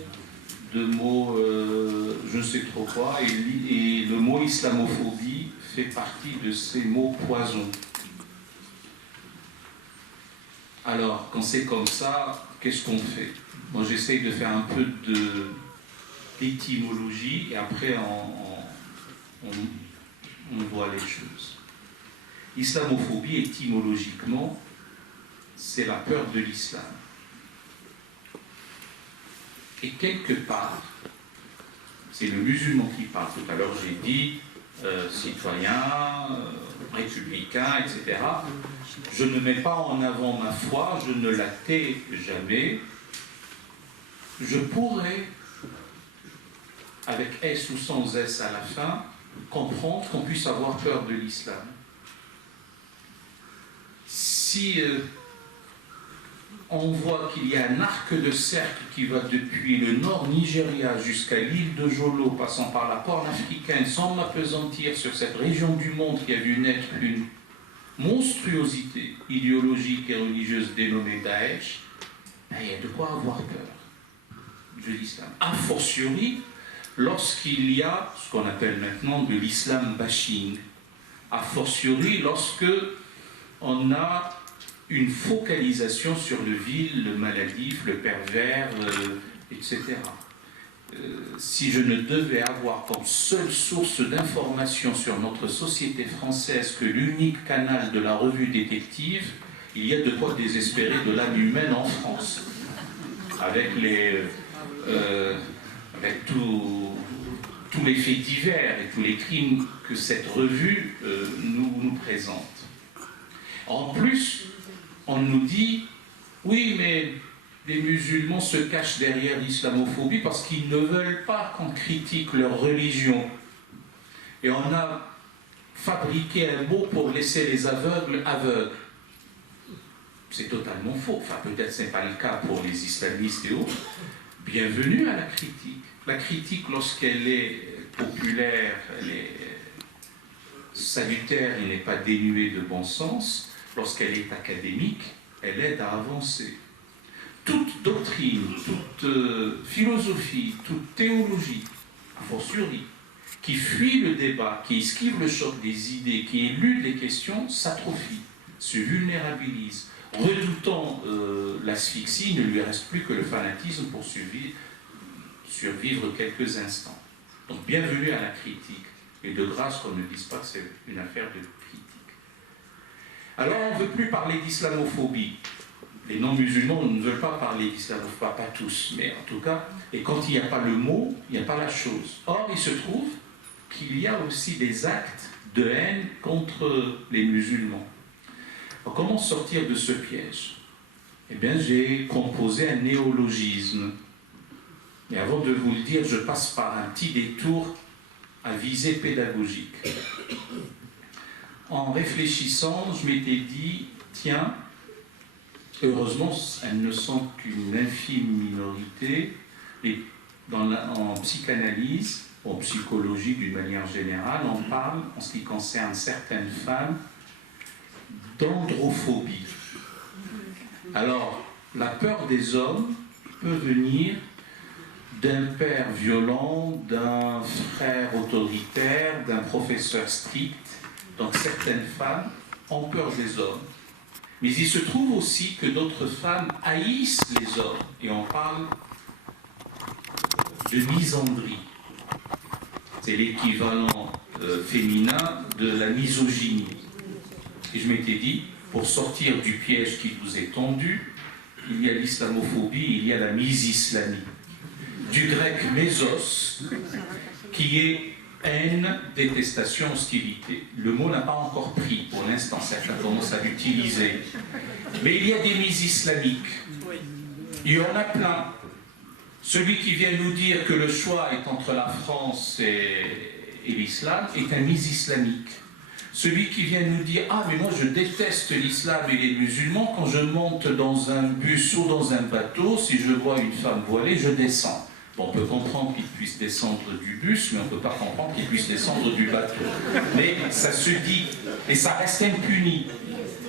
de mots je ne sais trop quoi, et le mot islamophobie fait partie de ces mots poison. Alors, quand c'est comme ça, qu'est-ce qu'on fait? Moi, j'essaye de faire un peu d'étymologie et après on voit les choses. Islamophobie, étymologiquement, c'est la peur de l'islam. Et quelque part, c'est le musulman qui parle. Tout à l'heure, j'ai dit citoyen, républicain, etc. Je ne mets pas en avant ma foi, je ne la tais jamais. Je pourrais, avec S ou sans S à la fin, comprendre qu'on puisse avoir peur de l'islam. Si on voit qu'il y a un arc de cercle qui va depuis le nord Nigeria jusqu'à l'île de Jolo, passant par la Corne africaine, sans m'appesantir sur cette région du monde qui a vu naître une monstruosité idéologique et religieuse dénommée Daesh, ben, il y a de quoi avoir peur de l'islam. A fortiori, lorsqu'il y a ce qu'on appelle maintenant de l'islam bashing, a fortiori lorsque on a une focalisation sur le vil, le maladif, le pervers, etc. Si je ne devais avoir comme seule source d'information sur notre société française que l'unique canal de la revue détective, il y a de quoi désespérer de l'âme humaine en France. Avec tous les faits divers et tous les crimes que cette revue nous présente. En plus, on nous dit, oui, mais les musulmans se cachent derrière l'islamophobie parce qu'ils ne veulent pas qu'on critique leur religion. Et on a fabriqué un mot pour laisser les aveugles aveugles. C'est totalement faux. Enfin, peut-être ce n'est pas le cas pour les islamistes et autres. Bienvenue à la critique. La critique, lorsqu'elle est populaire, elle est salutaire, elle n'est pas dénuée de bon sens. Lorsqu'elle est académique, elle aide à avancer. Toute doctrine, toute philosophie, toute théologie, a fortiori, qui fuit le débat, qui esquive le choc des idées, qui élude les questions, s'atrophie, se vulnérabilise. Redoutant l'asphyxie, il ne lui reste plus que le fanatisme pour survivre quelques instants. Donc bienvenue à la critique. Et de grâce qu'on ne dise pas que c'est une affaire de critique. Alors on ne veut plus parler d'islamophobie. Les non-musulmans ne veulent pas parler d'islamophobie, pas tous, mais en tout cas, et quand il n'y a pas le mot, il n'y a pas la chose. Or, il se trouve qu'il y a aussi des actes de haine contre les musulmans. Alors, comment sortir de ce piège? Eh bien, j'ai composé un néologisme. Mais avant de vous le dire, je passe par un petit détour à visée pédagogique. en réfléchissant, je m'étais dit, tiens, heureusement, elles ne sont qu'une infime minorité, et en psychanalyse, en psychologie d'une manière générale, on parle, en ce qui concerne certaines femmes, d'androphobie. Alors, la peur des hommes peut venir d'un père violent, d'un frère autoritaire, d'un professeur strict. Donc certaines femmes ont peur des hommes. Mais il se trouve aussi que d'autres femmes haïssent les hommes. Et on parle de misandrie. C'est l'équivalent féminin de la misogynie. Et je m'étais dit, pour sortir du piège qui vous est tendu, il y a l'islamophobie, il y a la misislamie. Du grec mésos, qui est haine, détestation, hostilité. Le mot n'a pas encore pris pour l'instant, certains commencent à l'utiliser. Mais il y a des mises islamiques. Il y en a plein. Celui qui vient nous dire que le choix est entre la France et l'islam est un mise islamique. Celui qui vient nous dire « Ah, mais moi je déteste l'islam et les musulmans, quand je monte dans un bus ou dans un bateau, si je vois une femme voilée, je descends. » Bon, on peut comprendre qu'il puisse descendre du bus, mais on ne peut pas comprendre qu'il puisse descendre du bateau. Mais ça se dit, et ça reste impuni.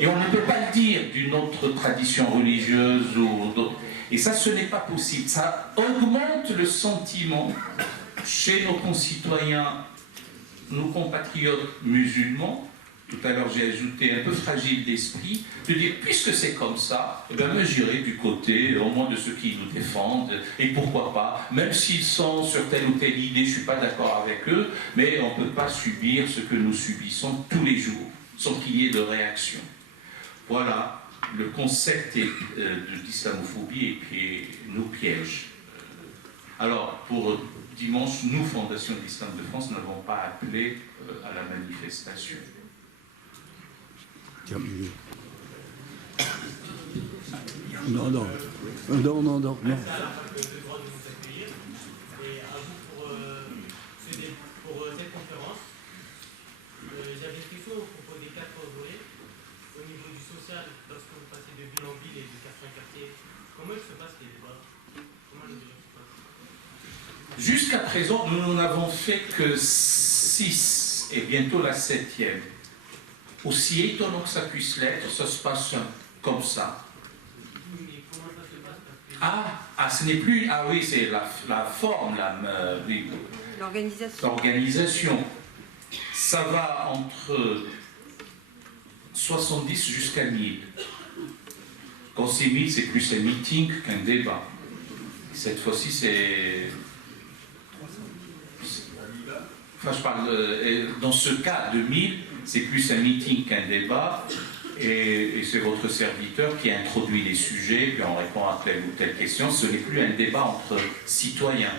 Et on ne peut pas le dire d'une autre tradition religieuse ou d'autre. Et ça, ce n'est pas possible. Ça augmente le sentiment chez nos concitoyens, nos compatriotes musulmans, tout à l'heure j'ai ajouté un peu fragile d'esprit, de dire puisque c'est comme ça, eh bien, moi j'irai du côté au moins de ceux qui nous défendent, et pourquoi pas, même s'ils sont sur telle ou telle idée, je ne suis pas d'accord avec eux, mais on ne peut pas subir ce que nous subissons tous les jours, sans qu'il y ait de réaction. Voilà, le concept d'islamophobie et nous piège. Alors, pour dimanche, nous, Fondation de l'Islam de France, n'avons pas appelé à la manifestation. Non. Pour cette conférence, j'avais une question au propos des 4 volets. Au niveau du social, lorsque vous passez de ville en ville et de quartier en quartier, comment se passent les débats? Comment les débats se passent? Jusqu'à présent, nous n'avons fait que 6 et bientôt la 7e. Aussi étonnant que ça puisse l'être, ça se passe comme ça. Mais comment ça se passe? Ce n'est plus... Ah oui, c'est la forme, oui. L'organisation. Ça va entre 70 jusqu'à 1000. Quand c'est 1000, c'est plus un meeting qu'un débat. Cette fois-ci, c'est... Enfin, je parle... dans ce cas de 1000, c'est plus un meeting qu'un débat, et c'est votre serviteur qui a introduit les sujets, puis on répond à telle ou telle question. Ce n'est plus un débat entre citoyens.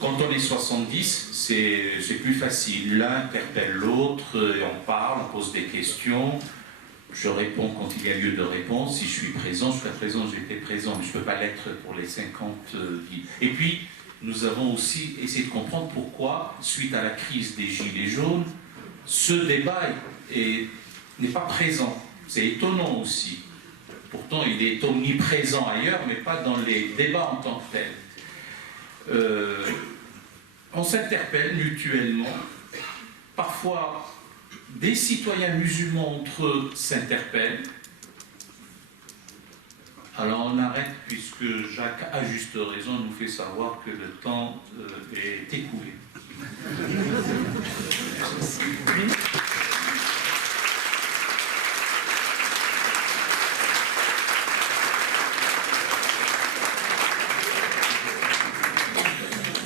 Quand on est 70, c'est plus facile. L'un interpelle l'autre, et on parle, on pose des questions. Je réponds quand il y a lieu de répondre. Si je suis présent, jusqu'à présent j'étais présent, mais je ne peux pas l'être pour les 50 villes. Et puis, nous avons aussi essayé de comprendre pourquoi, suite à la crise des Gilets jaunes, ce débat n'est pas présent. C'est étonnant aussi. Pourtant, il est omniprésent ailleurs, mais pas dans les débats en tant que tels. On s'interpelle mutuellement. Parfois, des citoyens musulmans entre eux s'interpellent. Alors on arrête, puisque Jacques, à juste raison, nous fait savoir que le temps est écoulé.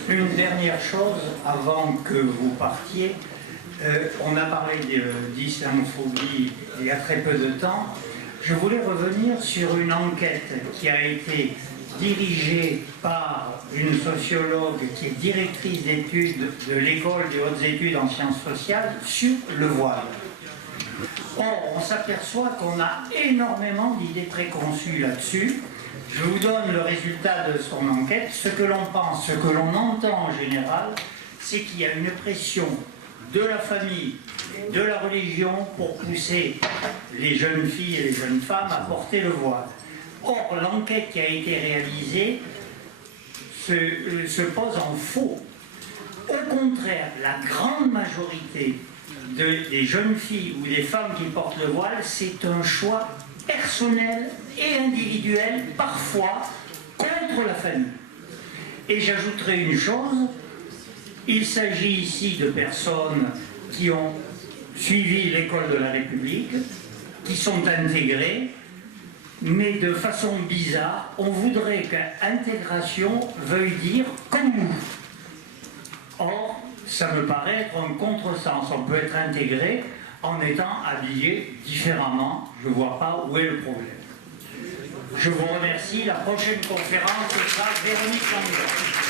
Une dernière chose avant que vous partiez. On a parlé d'islamophobie il y a très peu de temps. Je voulais revenir sur une enquête qui a été dirigée par une sociologue qui est directrice d'études de l'école des hautes études en sciences sociales sur le voile. Or, on s'aperçoit qu'on a énormément d'idées préconçues là-dessus. Je vous donne le résultat de son enquête. Ce que l'on pense, ce que l'on entend en général, c'est qu'il y a une pression de la famille de la religion pour pousser les jeunes filles et les jeunes femmes à porter le voile. Or, l'enquête qui a été réalisée se pose en faux. Au contraire, la grande majorité des jeunes filles ou des femmes qui portent le voile, c'est un choix personnel et individuel, parfois contre la famille. Et j'ajouterai une chose, il s'agit ici de personnes qui ont suivi l'école de la République, qui sont intégrées, mais de façon bizarre, on voudrait qu'intégration veuille dire comme nous. Or, ça me paraît être un contresens. On peut être intégré en étant habillé différemment. Je ne vois pas où est le problème. Je vous remercie. La prochaine conférence sera Véronique Langueur.